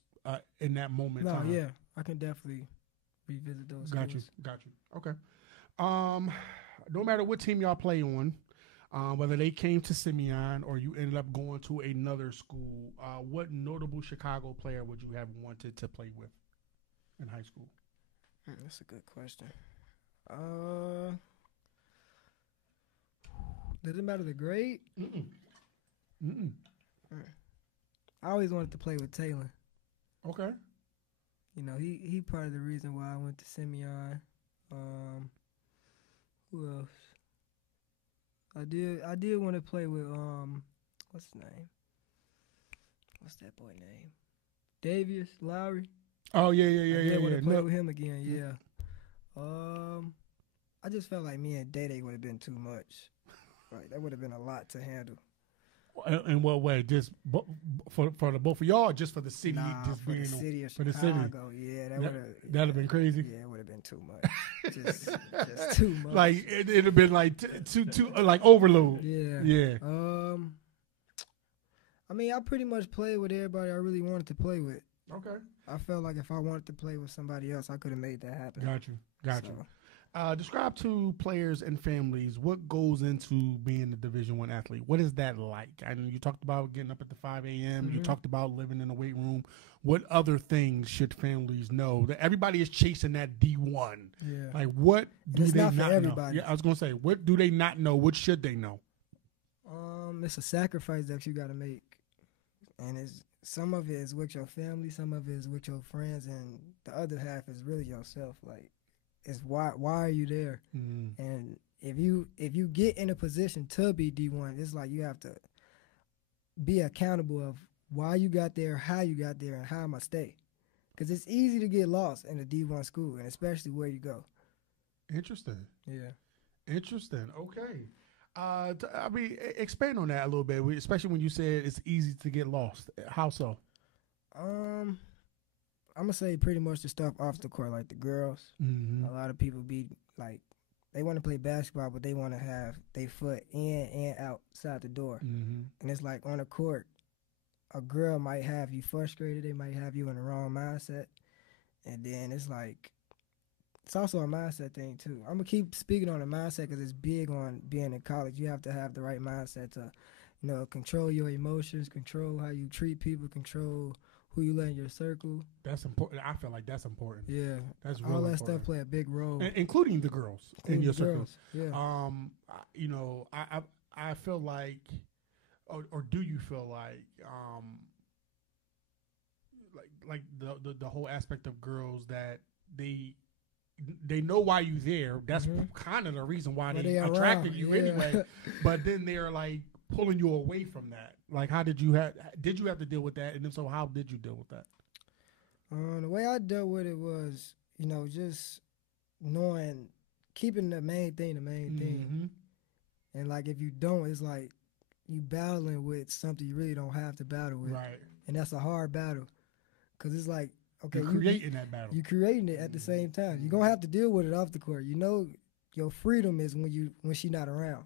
in that moment? No, yeah, I can definitely revisit those schools. Got you. Okay. No matter what team y'all play on, whether they came to Simeon or you ended up going to another school, what notable Chicago player would you have wanted to play with in high school? That's a good question. Does it matter the grade? I always wanted to play with Taylor. Okay. You know, he part of the reason why I went to Simeon. Who else? I did want to play with what's his name? What's that boy name? Davius Lowry. Oh yeah. I want to play with him again. Yeah. I just felt like me and Day would have been too much. Like that would have been a lot to handle. In what way? Just for the both of y'all, or just for the city? Just for being the city of for Chicago. the city. Yeah, that'd have been crazy. Yeah, it would have been too much. just too much. Like it'd have been like too like overload. Yeah. I mean, I pretty much played with everybody I really wanted to play with. Okay. I felt like if I wanted to play with somebody else, I could have made that happen. Got you. Describe to players and families what goes into being a Division I athlete. What is that like? And you talked about getting up at the 5 a.m. You talked about living in a weight room. What other things should families know? That everybody is chasing that D1. Yeah. Like what do it's they not not for everybody. know? Yeah, I was gonna say, what do they not know? What should they know? It's a sacrifice that you got to make, and some of it is with your family, some of it is with your friends, and the other half is really yourself. Like, it's why are you there? And if you get in a position to be D1, it's like you have to be accountable of why you got there, how you got there, and how I'm gonna stay. Because it's easy to get lost in a D1 school, and especially where you go. Interesting. Yeah. Interesting. Okay. I mean, expand on that a little bit, especially when you said it's easy to get lost. How so? I'm gonna say pretty much the stuff off the court, like the girls. A lot of people be like, they want to play basketball, but they want to have their foot in and outside the door. And it's like on the court, a girl might have you frustrated. They might have you in the wrong mindset, and then it's like, it's also a mindset thing too. I'm gonna keep speaking on the mindset because it's big on being in college. You have to have the right mindset to, control your emotions, control how you treat people, control who you let in your circle. That's important. I feel like that's important. Yeah, that's really all that important. stuff play a big role, including the girls in your circle. Yeah. I feel like, or do you feel like the whole aspect of girls that they know why you there. That's kind of the reason why they attracted you anyway. But then they're like pulling you away from that. Like, how did you have to deal with that? And if so, how did you deal with that? The way I dealt with it was, just knowing, keeping the main thing. And like, if you don't, it's like you battling with something you really don't have to battle with. Right. And that's a hard battle. Because it's like, okay, you're creating that battle. You're creating it at the same time. You're gonna have to deal with it off the court. Your freedom is when she's not around.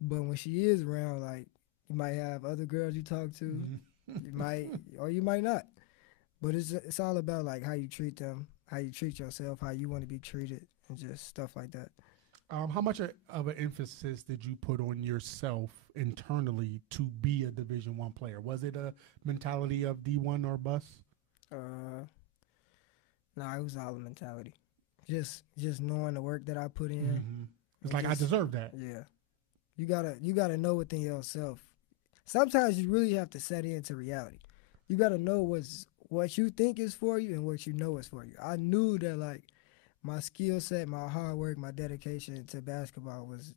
But when she is around, like, you might have other girls you talk to. You might, or you might not. But it's all about like how you treat them, how you treat yourself, how you want to be treated, and just stuff like that. How much of an emphasis did you put on yourself internally to be a Division I player? Was it a mentality of D1 or bust? No, it was all a mentality. Just knowing the work that I put in. It's like, I deserve that. Yeah. You gotta know within yourself. Sometimes you really have to set into reality. You gotta know what you think is for you and what you know is for you. I knew that like my skill set, my hard work, my dedication to basketball was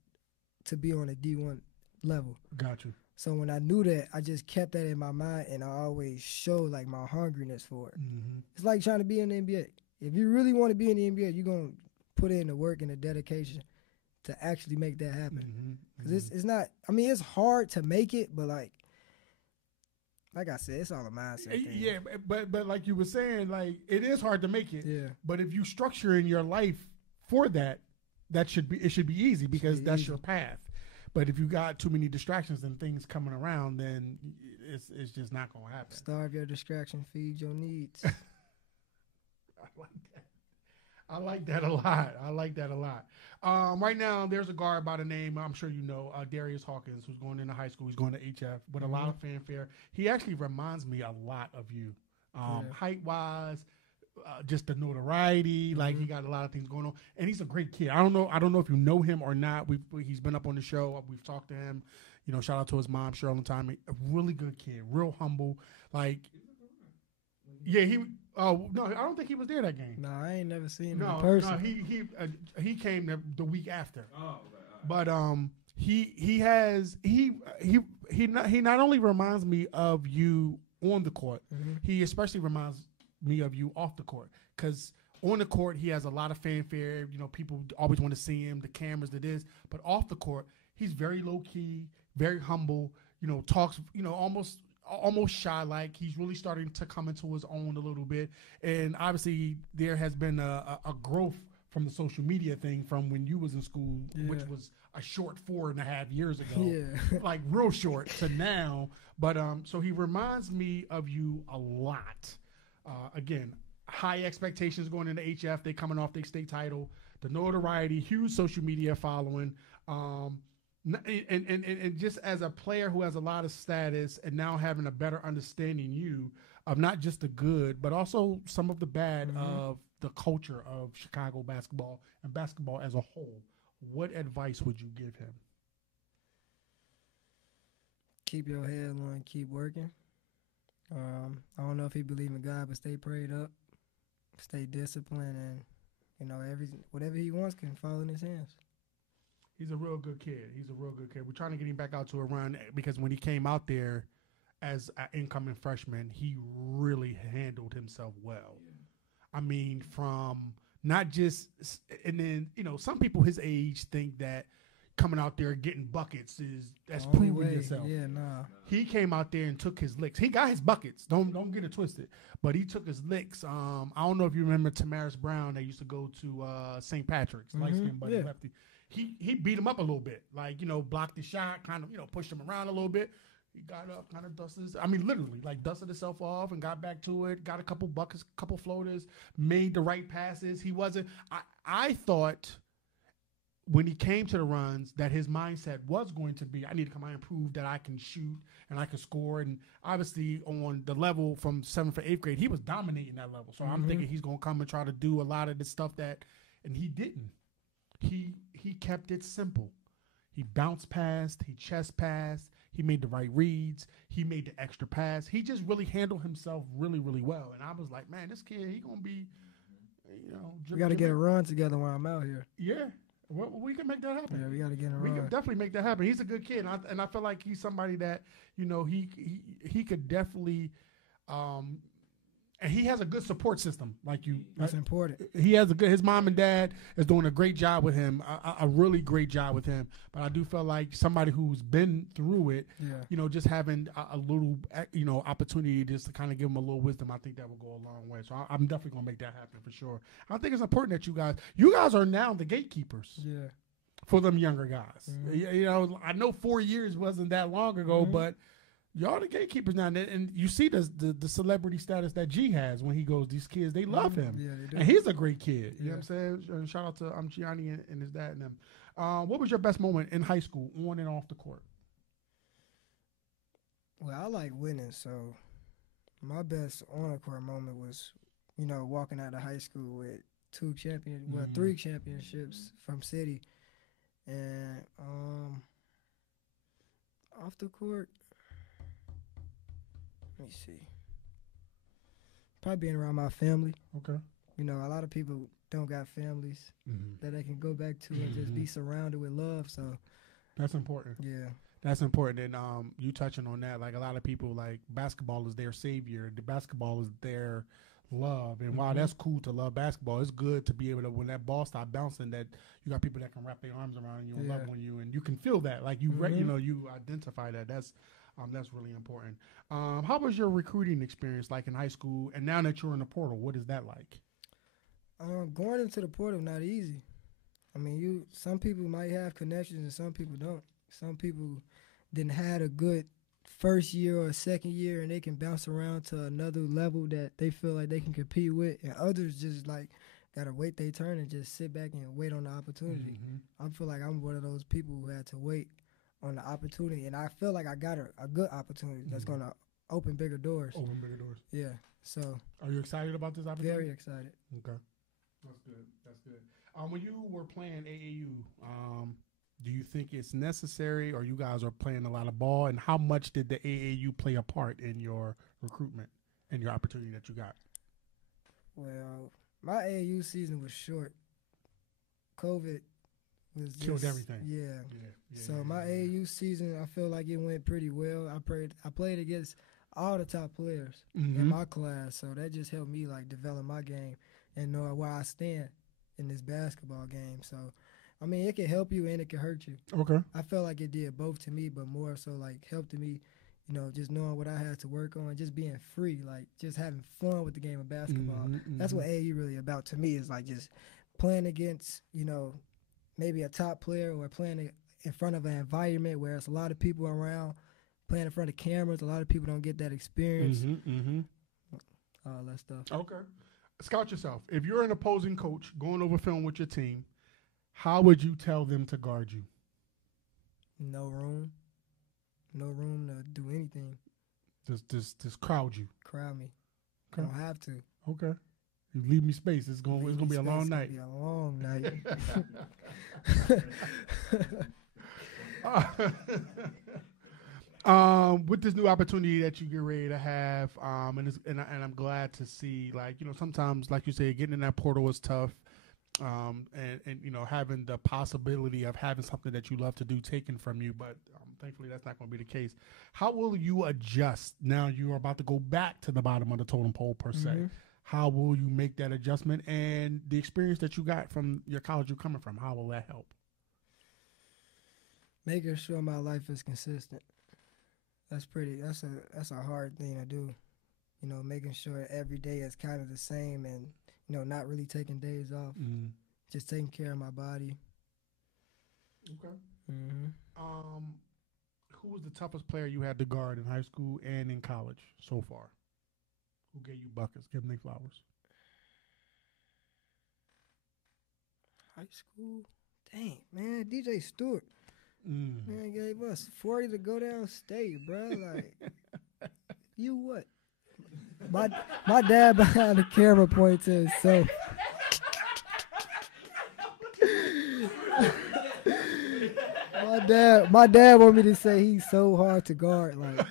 to be on a D1 level. Got you. So when I knew that, I just kept that in my mind, and I always showed like my hungriness for it. It's like trying to be in the NBA. If you really want to be in the NBA, you're gonna put in the work and the dedication to actually make that happen. Because it's not. I mean, it's hard to make it, but like I said, it's all a mindset thing. Yeah, but like you were saying, like it is hard to make it. Yeah. But if you structure in your life for that, it should be easy because that's your path. But if you got too many distractions and things coming around, then it's just not going to happen. Starve your distraction, feed your needs. I like that. I like that a lot. Right now, there's a guard by the name, I'm sure you know, Darius Hawkins, who's going into high school. He's going to HF with a lot of fanfare. He actually reminds me a lot of you, height-wise. Just the notoriety, like he got a lot of things going on, and he's a great kid. I don't know if you know him or not. He's been up on the show. We've talked to him. Shout out to his mom, Cheryl, time. A really good kid, real humble. Like, yeah, Oh no, I don't think he was there that game. No, I ain't never seen him No, in person. no, he came the week after. Oh, okay. But he not only reminds me of you on the court, he especially reminds me of you off the court. Because on the court he has a lot of fanfare. You know, people always want to see him, the cameras, that is. But off the court, he's very low key, very humble. You know, talks. You know, almost shy. Like he's really starting to come into his own a little bit. And obviously there has been a growth from the social media thing from when you was in school, which was a short 4.5 years ago, like real short, to now. But so he reminds me of you a lot. Again, high expectations going into HF. They coming off their state title, the notoriety, huge social media following. And just as a player who has a lot of status and now having a better understanding of not just the good, but also some of the bad of the culture of Chicago basketball and basketball as a whole, what advice would you give him? Keep your head on, keep working. I don't know if he believe in God, but stay prayed up, stay disciplined, and you know whatever he wants can fall in his hands. He's a real good kid. We're trying to get him back out to a run because when he came out there as an incoming freshman, he really handled himself well. Yeah. I mean, from not just, and then, you know, some people his age think that coming out there getting buckets that's proving yourself. Yeah, nah. He came out there and took his licks. He got his buckets. Don't get it twisted. But he took his licks. I don't know if you remember Tamaris Brown that used to go to St. Patrick's, light skin buddy lefty. He beat him up a little bit, like, you know, blocked the shot, kind of, you know, pushed him around a little bit. He got up, kind of dusted literally, like dusted himself off and got back to it, got a couple buckets, couple floaters, made the right passes. He wasn't, I thought when he came to the runs that his mindset was going to be, I need to come out and prove that I can shoot and I can score. And obviously on the level from 7th or 8th grade, he was dominating that level. So I'm thinking he's going to come and try to do a lot of the stuff and he didn't. He kept it simple. He bounced past, he chest passed, he made the right reads, he made the extra pass. He just really handled himself really, really well. And I was like, man, this kid, he going to be, you know. We got to get a run together when I'm out here. Yeah. Well, we can make that happen. Yeah, we got to get a run. We can definitely make that happen. He's a good kid. And I feel like he's somebody that, you know, he could definitely, and he has a good support system, like you. That's important. He has his mom and dad is doing a great job with him, a really great job with him. But I do feel like somebody who's been through it, you know, just having a little, you know, opportunity just to kind of give him a little wisdom, I think that will go a long way. So I'm definitely going to make that happen for sure. I think it's important that you guys are now the gatekeepers. Yeah. For them younger guys. You know, I know 4 years wasn't that long ago, but y'all the gatekeepers now, and you see the celebrity status that G has when he goes. These kids, they love him, they do. And he's a great kid. You know what I'm saying? And shout out to Gianni and his dad and them. What was your best moment in high school, on and off the court? Well, I like winning, so my best on the court moment was, you know, walking out of high school with 3 championships from city, and off the court. Let me see. Probably being around my family. Okay. You know, a lot of people don't got families that they can go back to and just be surrounded with love. So that's important. Yeah. That's important. And you touching on that, like a lot of people, like basketball is their savior. The basketball is their love. And while that's cool to love basketball, it's good to be able to, when that ball stops bouncing, that you got people that can wrap their arms around you and love on you, and you can feel that. Like you know, you identify that. That's really important. How was your recruiting experience like in high school? And now that you're in the portal, what is that like? Going into the portal, not easy. I mean, some people might have connections and some people don't. Some people didn't have a good first year or second year and they can bounce around to another level that they feel like they can compete with. And others just like got to wait their turn and just sit back and wait on the opportunity. I feel like I'm one of those people who had to wait on the opportunity, and I feel like I got a good opportunity that's going to open bigger doors. Open bigger doors. Yeah. So. Are you excited about this opportunity? Very excited. Okay. That's good. That's good. When you were playing AAU, do you think it's necessary, or you guys are playing a lot of ball, and how much did the AAU play a part in your recruitment and your opportunity that you got? Well, my AAU season was short. COVID was Killed just, everything. Yeah. Yeah. So my AAU season, I feel like it went pretty well. I played against all the top players in my class, so that just helped me like develop my game and know where I stand in this basketball game. So, I mean, it can help you and it can hurt you. Okay. I felt like it did both to me, but more so like helped me, you know, just knowing what I had to work on, just being free, like just having fun with the game of basketball. That's what AAU really about to me, is like just playing against, you know, maybe a top player, or playing in front of an environment where it's a lot of people around, playing in front of cameras. A lot of people don't get that experience. All that stuff. Okay. Scout yourself. If you're an opposing coach going over film with your team, how would you tell them to guard you? No room to do anything. Just crowd you. Crowd me. Okay. Don't have to. Okay. You leave me space. It's gonna be a long night. It's gonna be a long night. With this new opportunity that you get ready to have, and I'm glad to see, like, you know, sometimes, like you say, getting in that portal is tough, and you know, having the possibility of having something that you love to do taken from you, but thankfully that's not going to be the case. How will you adjust now? You are about to go back to the bottom of the totem pole per se. How will you make that adjustment, and the experience that you got from your college you're coming from? How will that help? Making sure my life is consistent. That's a hard thing to do. You know, making sure every day is kind of the same, and you know, not really taking days off. Just taking care of my body. Okay. Who was the toughest player you had to guard in high school and in college so far? Who gave you buckets? Give them their flowers. High school? Dang, man, DJ Stewart. Man gave us 40 to go downstate, bro. Like, you what? My dad behind the camera pointed to himself. My dad want me to say he's so hard to guard. Like,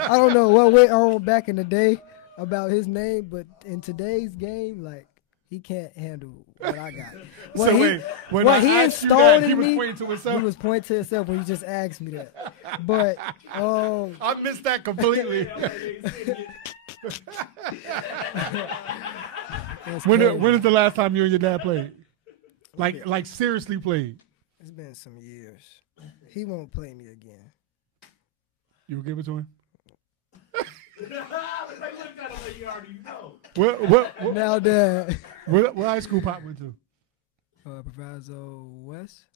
I don't know what went on back in the day about his name, but in today's game, like, he can't handle what I got. What he installed in me, he was pointing to himself when he just asked me that. But I missed that completely. When is the last time you and your dad played? Like seriously played? It's been some years. He won't play me again. You will give it to him? What Now, Dad. What high school Pop went to? Proviso West.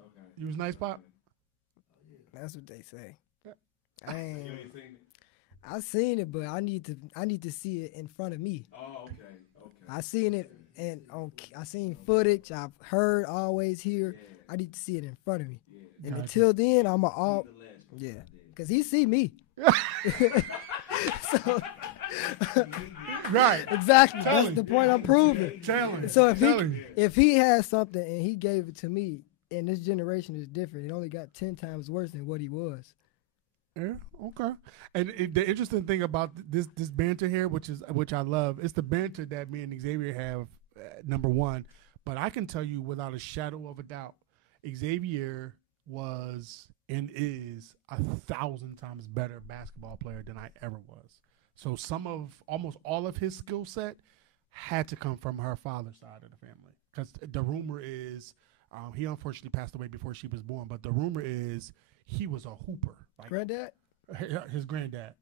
Okay. You was nice, Pop? That's what they say. I ain't seen it. I seen it, but I need to see it in front of me. Oh, okay. I seen it, and I seen footage. I've heard, always hear. Yeah. I need to see it in front of me. Yeah. And until then, I'm because he see me. So, right. Exactly. That's the point I'm proving. Challenge. So if he has something and he gave it to me, and this generation is different, it only got 10 times worse than what he was. Yeah. Okay. And the interesting thing about this banter here, which I love, is the banter that me and Xavier have. Number one, but I can tell you without a shadow of a doubt, Xavier was and is 1,000 times better basketball player than I ever was. So almost all of his skill set had to come from her father's side of the family. Because the rumor is, he unfortunately passed away before she was born, but the rumor is he was a hooper. Like, Granddad? His granddad.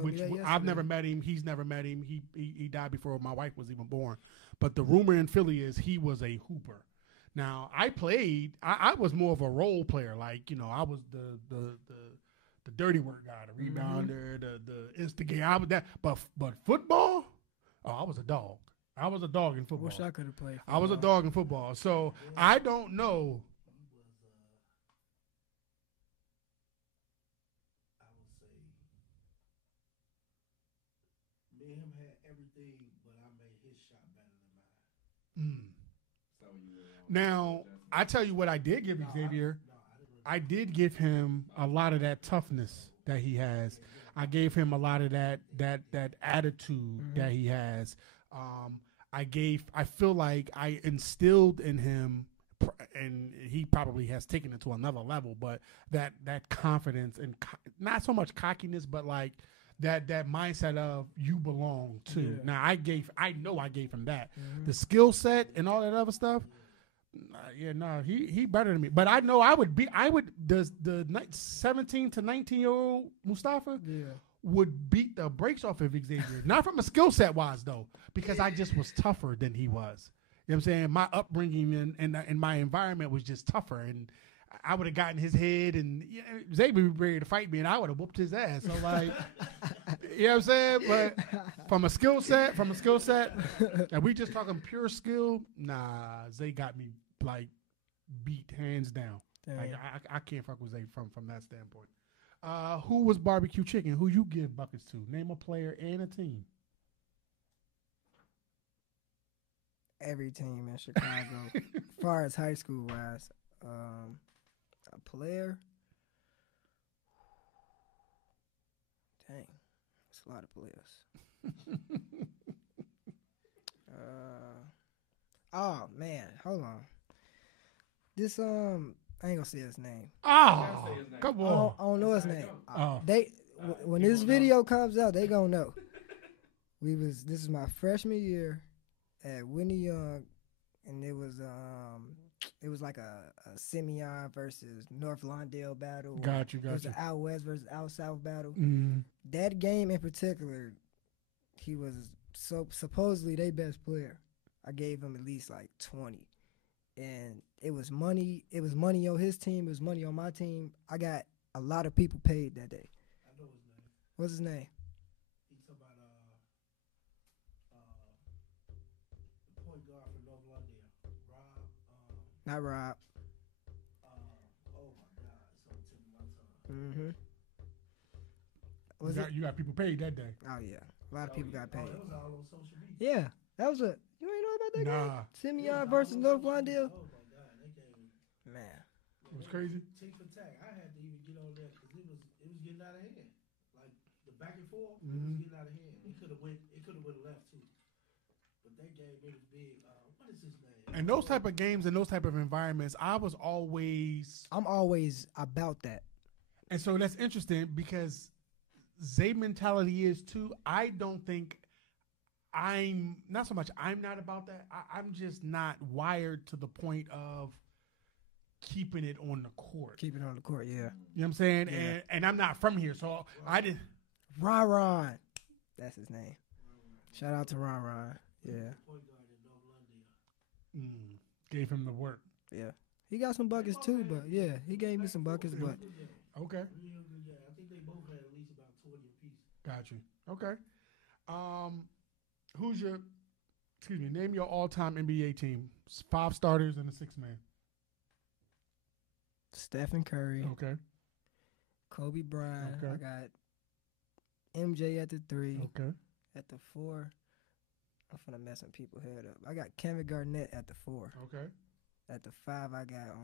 Which I've never met him. He's never met him. He died before my wife was even born. But the rumor in Philly is he was a hooper. Now, I played. I was more of a role player. Like, you know, I was the dirty work guy, the rebounder, the instigator. I was that. But football, I was a dog. I was a dog in football. Wish I could have played football. I was a dog in football. So I don't know. I would say me and him had everything, but I made his shot better than mine. Now, I tell you what I did give Xavier. I did give him a lot of that toughness that he has. I gave him a lot of that attitude that he has. I feel like I instilled in him, and he probably has taken it to another level, but that confidence and not so much cockiness, but like that mindset of you belong too. Yeah. Now I know I gave him that. The skill set and all that other stuff. He better than me. But I know the 17 to 19-year-old Mustafa would beat the brakes off of Xavier. Not from a skill set wise though, because I just was tougher than he was. You know what I'm saying? My upbringing and my environment was just tougher, and I would have gotten his head, and Xavier was ready to fight me, and I would have whooped his ass. So like, you know what I'm saying? But from a skill set, and we just talking pure skill, nah, Zay got me like beat hands down. Like, I can't fuck with Zay from that standpoint. Who was barbecue chicken? Who you give buckets to? Name a player and a team. Every team in Chicago, as far as high school wise, a player. Dang, that's a lot of players. Oh man, hold on. This I ain't gonna say his name. Oh, come on. I don't know his name. Oh. When this video comes out, they gonna know. This is my freshman year at Whitney Young, and it was like a Simeon versus North Lawndale battle. Got you. It was an out west versus out south battle. Mm. That game in particular, he was supposedly their best player. I gave him at least like 20. And it was money. It was money on his team. It was money on my team. I got a lot of people paid that day. I know his name. What's his name? He's talking about the point guard for North London. Rob. Not Rob. Oh my God, it's on the tip of my tongue. Mm-hmm. You got people paid that day. Oh yeah, a lot of people got paid. That was all on social media. Yeah, that was you ain't know about that Nah. game? Simeon versus North Lawndale. Oh my God, that game. Man, It was crazy. Tick for tack. I had to even get on there because it was getting out of hand. Like the back and forth, it was getting out of hand. It could have went left too. But that game, it was big. What is his name? And those type of games and those type of environments, I'm always about that. and so that's interesting because Zay mentality is too. I don't think I'm not so much. I'm not about that. I'm just not wired to the point of keeping it on the court. Keep it on the court, yeah. You know what I'm saying? Yeah. And I'm not from here, so I didn't. Ron. That's his name. Shout out to Ron. Yeah. Point guard in North London. Gave him the work. Yeah. He got some buckets too, but yeah, he gave me some buckets, but Okay. Yeah, I think they both had at least about 20 apiece. Got you. Okay. Name your all-time NBA team. 5 starters and a 6-man. Stephen Curry, Okay. Kobe Bryant. Okay. I got MJ at the 3. Okay. At the 4, I'm finna mess some people's head up. I got Kevin Garnett at the 4. Okay. At the 5, I got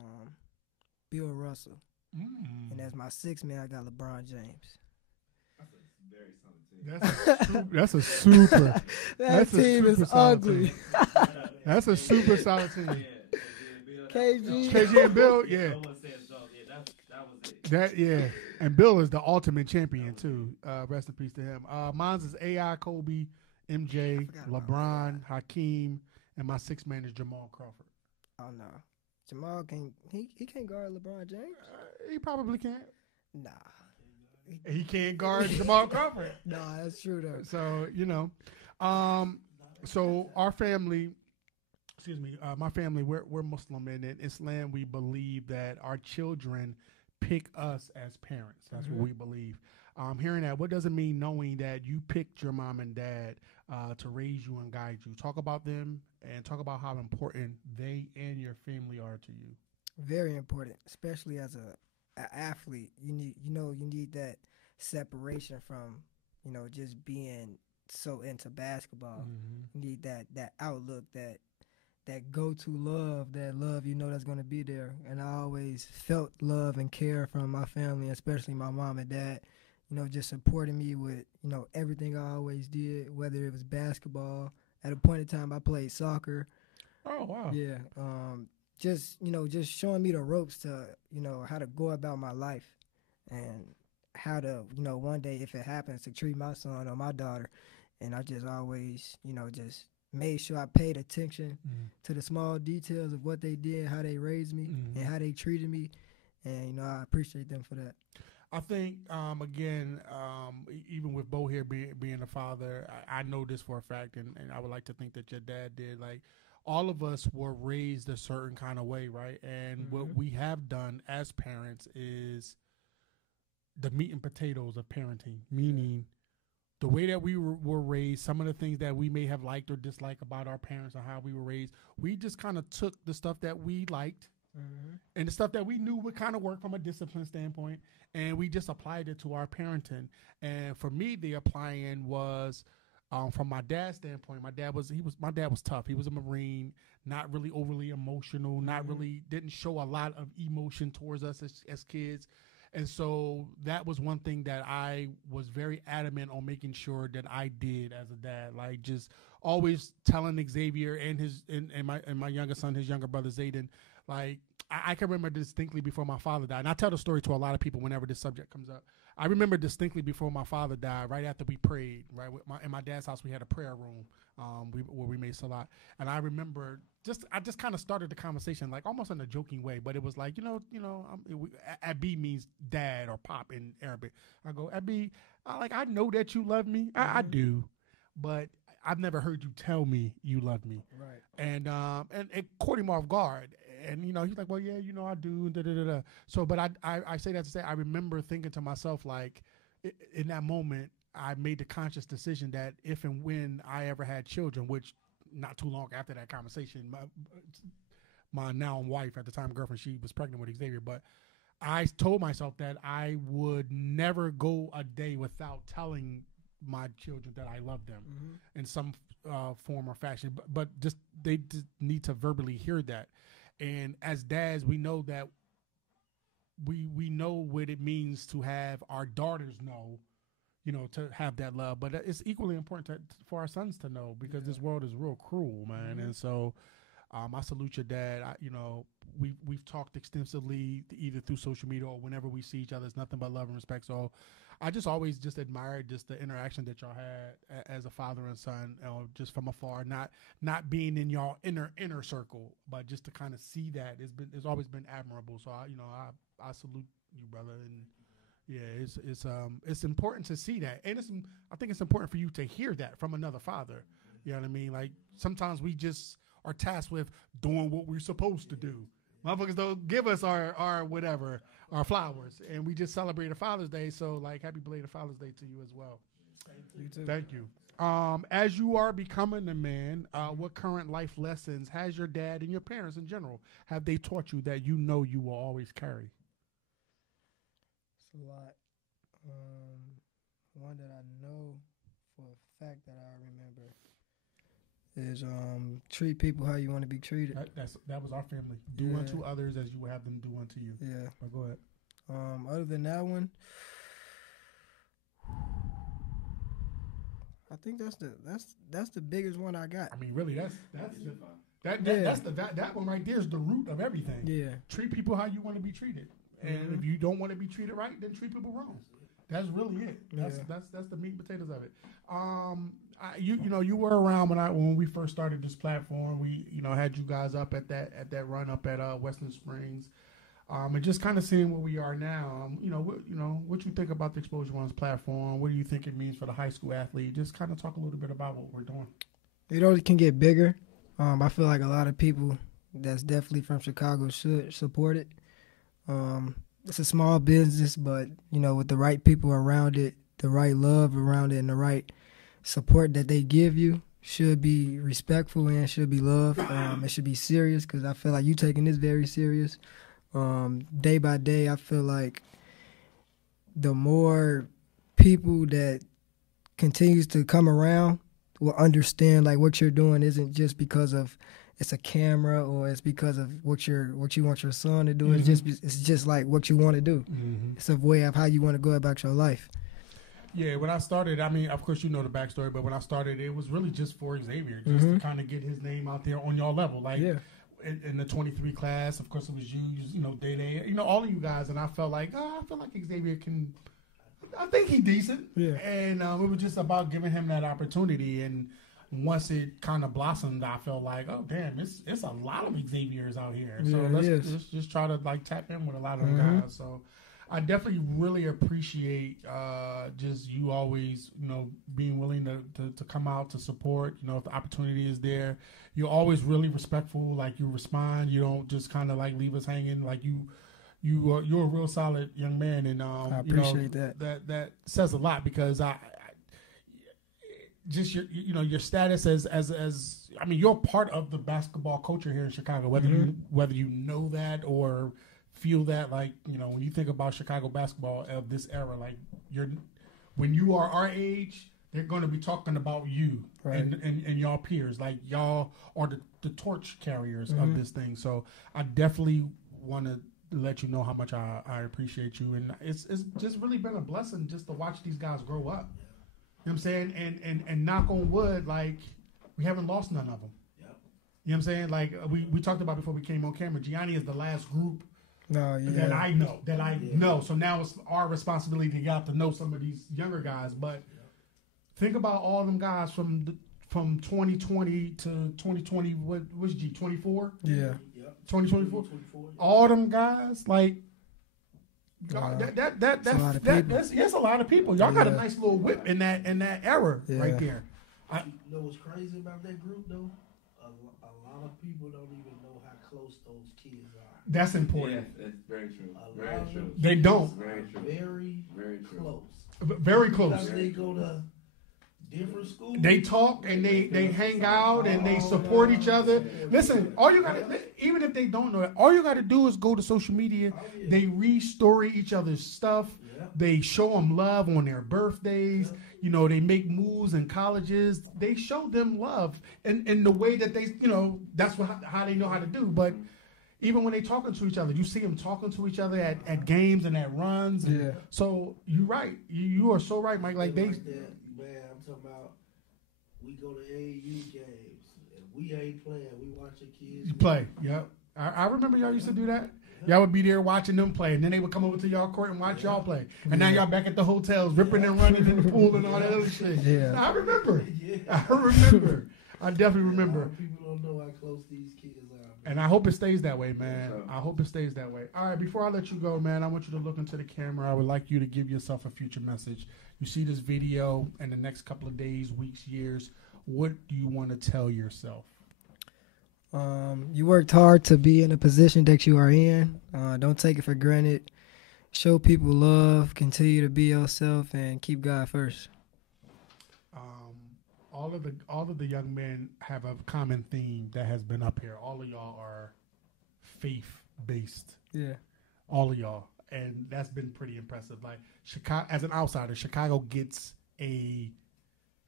Bill Russell. And as my 6-man, I got LeBron James. That's a super. That team is ugly. That's a super solid team. KG and Bill, yeah. No one says dog. Yeah, that was it. That yeah, and Bill is the ultimate champion too. Rest in peace to him. Mine's is AI, Kobe, MJ, LeBron, Hakeem, and my 6-man is Jamal Crawford. Oh no, Jamal can't. He can't guard LeBron James. He probably can't. Nah. He can't guard Jamal Crawford. Nah, that's true though. So so our family. Excuse me, my family, we're Muslim, and in Islam we believe that our children pick us as parents. That's what we believe. Hearing that, what does it mean knowing that you picked your mom and dad to raise you and guide you? Talk about them and talk about how important they and your family are to you. Very important, especially as an athlete. You need that separation from, just being so into basketball. You need that outlook, that go-to love, that love that's going to be there. And I always felt love and care from my family, especially my mom and dad. just supporting me with, everything I always did, whether it was basketball. At a point in time, I played soccer. Oh, wow. Yeah. Just showing me the ropes to, how to go about my life and how to, one day, if it happens, to treat my son or my daughter. And I just always, just made sure I paid attention to the small details of what they did, how they raised me, and how they treated me. And, I appreciate them for that. I think, again, even with Bo here being a father, I know this for a fact, and I would like to think that your dad did. Like, all of us were raised a certain kind of way, right? And what we have done as parents is the meat and potatoes of parenting, meaning the way that we were raised, some of the things that we may have liked or disliked about our parents or how we were raised, we just kind of took the stuff that we liked and the stuff that we knew would kind of work from a discipline standpoint, and we just applied it to our parenting. And for me, the applying was from my dad's standpoint. My dad was tough. He was a Marine, not really overly emotional, not really didn't show a lot of emotion towards us as kids. And so that was one thing that I was very adamant on making sure that I did as a dad, like just always telling Xavier and my younger son, his younger brother Zayden, like I can remember distinctly before my father died. And I tell the story to a lot of people whenever this subject comes up. I remember distinctly before my father died, right after we prayed, right in my dad's house, we had a prayer room where we made salat. And I remember I just kind of started the conversation like almost in a joking way, but it was like, Abi means dad or pop in Arabic. I go, Abi, I know that you love me. I do, but I've never heard you tell me you love me. Right. And it caught him off guard. And, he's like, well, yeah, I do. Da, da, da, da. So, but I say that to say, I remember thinking to myself, like, in that moment, I made the conscious decision that if and when I ever had children, which not too long after that conversation, my now wife at the time, girlfriend, she was pregnant with Xavier, but I told myself that I would never go a day without telling my children that I love them in some form or fashion, but just they just need to verbally hear that. And as dads, we know that we know what it means to have our daughters know, to have that love. But it's equally important for our sons to know, because this world is real cruel, man. And so I salute your dad. We've talked extensively either through social media or whenever we see each other. It's nothing but love and respect. So I just always just admired just the interaction that y'all had as a father and son, just from afar, not being in y'all inner circle, but just to kind of see that it's always been admirable. So I salute you, brother. And yeah, it's important to see that, and I think it's important for you to hear that from another father. You know what I mean? Like sometimes we just are tasked with doing what we're supposed to do. Motherfuckers don't give us our whatever, our flowers, and we just celebrated Father's Day. So, like, happy belated Father's Day to you as well. You too. Thank you. As you are becoming a man, what current life lessons has your dad and your parents in general have they taught you that you will always carry? It's a lot. One that I know for a fact that I remember is treat people how you want to be treated. That was our family. Do unto others as you would have them do unto you. Yeah. But go ahead. Other than that one, I think that's the biggest one I got. I mean, really, that one right there is the root of everything. Yeah. Treat people how you want to be treated, and if you don't want to be treated right, then treat people wrong. That's really it. That's the meat and potatoes of it. You were around when we first started this platform. We had you guys up at that run up at Western Springs, and just kind of seeing where we are now. What you think about the Exposure One's platform? What do you think it means for the high school athlete? Just kind of talk a little bit about what we're doing. It can get bigger. I feel like a lot of people that's definitely from Chicago should support it. It's a small business, but with the right people around it, the right love around it, and the right support that they give you, should be respectful and should be loved. It should be serious, because I feel like you taking this very serious. Day by day, I feel like the more people that continues to come around will understand like what you're doing isn't just because of it's a camera or it's because of what you want your son to do. It's just like what you want to do. It's a way of how you want to go about your life. Yeah, when I started, I mean, of course, you know the backstory, but when I started, it was really just for Xavier, just to kind of get his name out there on y'all level. Like, in the 23 class, of course, it was you know, Day, you know, all of you guys, and I felt like, I feel like Xavier can, I think he's decent. Yeah. And it was just about giving him that opportunity, and once it kind of blossomed, I felt like, oh, damn, it's a lot of Xaviers out here. So let's just try to, like, tap in with a lot of them guys. So I definitely really appreciate just you always, you know, being willing to come out to support. You know, if the opportunity is there, you're always really respectful. Like, you respond. You don't just kind of like leave us hanging. Like, you're a real solid young man, and I appreciate that says a lot, because I just your status as I mean, you're part of the basketball culture here in Chicago, whether you know that or feel that. Like, you know, when you think about Chicago basketball of this era, like, when you are our age, they're going to be talking about you and y'all peers. Like, y'all are the torch carriers of this thing. So I definitely want to let you know how much I appreciate you, and it's just really been a blessing just to watch these guys grow up. You know what I'm saying? And knock on wood, like, we haven't lost none of them. Yep. You know what I'm saying? Like, we talked about before we came on camera, Gianni is the last group that I know. So now it's our responsibility to get to know some of these younger guys. But think about all them guys from 2020 to 2020. What was G 24? Yeah. 2024. All them guys, like, that's a lot of people. Y'all got a nice little whip in that era right there. You know what's crazy about that group though? A lot of people don't even know how close those kids are. That's important. Yeah, that's very true. Very true. They don't. Very true. Very close. Very close. Because they go to different schools. They talk and they hang out and they support each other. Listen, all you gotta, even if they don't know it, all you gotta do is go to social media. They re-story each other's stuff. They show them love on their birthdays. You know, they make moves in colleges. They show them love in the way that they, you know, that's how they know how to do. But even when they talking to each other, you see them talking to each other at games and at runs. And so you're right. You are so right, Mike. Like, they. Talking about, we go to AAU games and we ain't playing. We watch the kids play. Yep, I remember y'all used to do that. Y'all would be there watching them play, and then they would come over to y'all court and watch y'all play. And now y'all back at the hotels, ripping and running in the pool and all that other shit. Yeah, I remember. I remember. I definitely remember. People don't know how close these kids are. And I hope it stays that way, man. I hope it stays that way. All right, before I let you go, man, I want you to look into the camera. I would like you to give yourself a future message. You see this video in the next couple of days, weeks, years. What do you want to tell yourself? You worked hard to be in the position that you are in. Don't take it for granted. Show people love. Continue to be yourself and keep God first. All of the young men have a common theme that has been up here. All of y'all are faith-based. Yeah. All of y'all. And that's been pretty impressive. Like, Chicago, as an outsider, Chicago gets a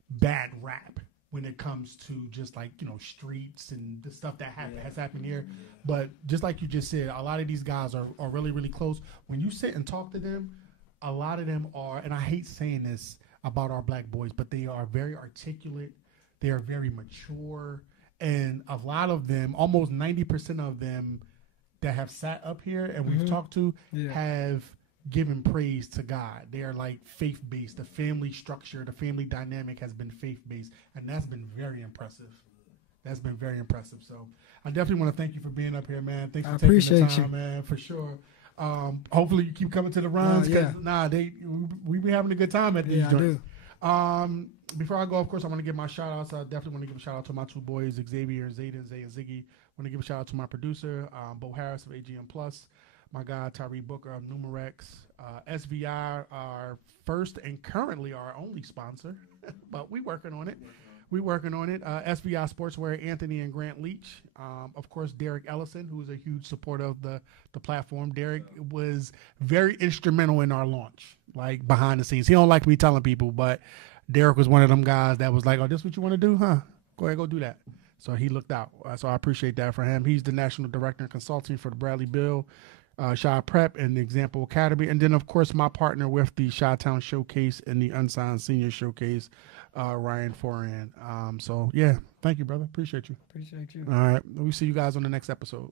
bad rap when it comes to just, like, you know, streets and the stuff that has happened here. But just like you just said, a lot of these guys are really, really close. When you sit and talk to them, a lot of them are, and I hate saying this about our black boys, but they are very articulate. They are very mature. And a lot of them, almost 90% of them that have sat up here and we've talked to have given praise to God. They are like faith-based. The family structure, the family dynamic has been faith-based. And that's been very impressive. That's been very impressive. So I definitely want to thank you for being up here, man. Thanks for taking the time, man, for sure. Hopefully you keep coming to the runs because we be having a good time at these joints. Before I go, of course, I want to give my shout outs. I definitely want to give a shout out to my two boys, Xavier, Zayden, Zay, and Ziggy. I want to give a shout out to my producer, Bo Harris of AGM Plus, my guy Tyree Booker of Numerex, SVI, our first and currently our only sponsor, but we working on it. SVI Sportswear, Anthony and Grant Leach. Of course, Derek Ellison, who is a huge supporter of the platform. Derek was very instrumental in our launch, like behind the scenes. He don't like me telling people, but Derek was one of them guys that was like, oh, this what you want to do? Huh? Go ahead, go do that. So he looked out. So I appreciate that for him. He's the National Director and Consulting for the Bradley Bill. Chi Prep and the Example Academy. And then, of course, my partner with the Chi-Town Showcase and the Unsigned Senior Showcase, Ryan Foran. So, yeah, thank you, brother. Appreciate you. Appreciate you. All right. We'll see you guys on the next episode.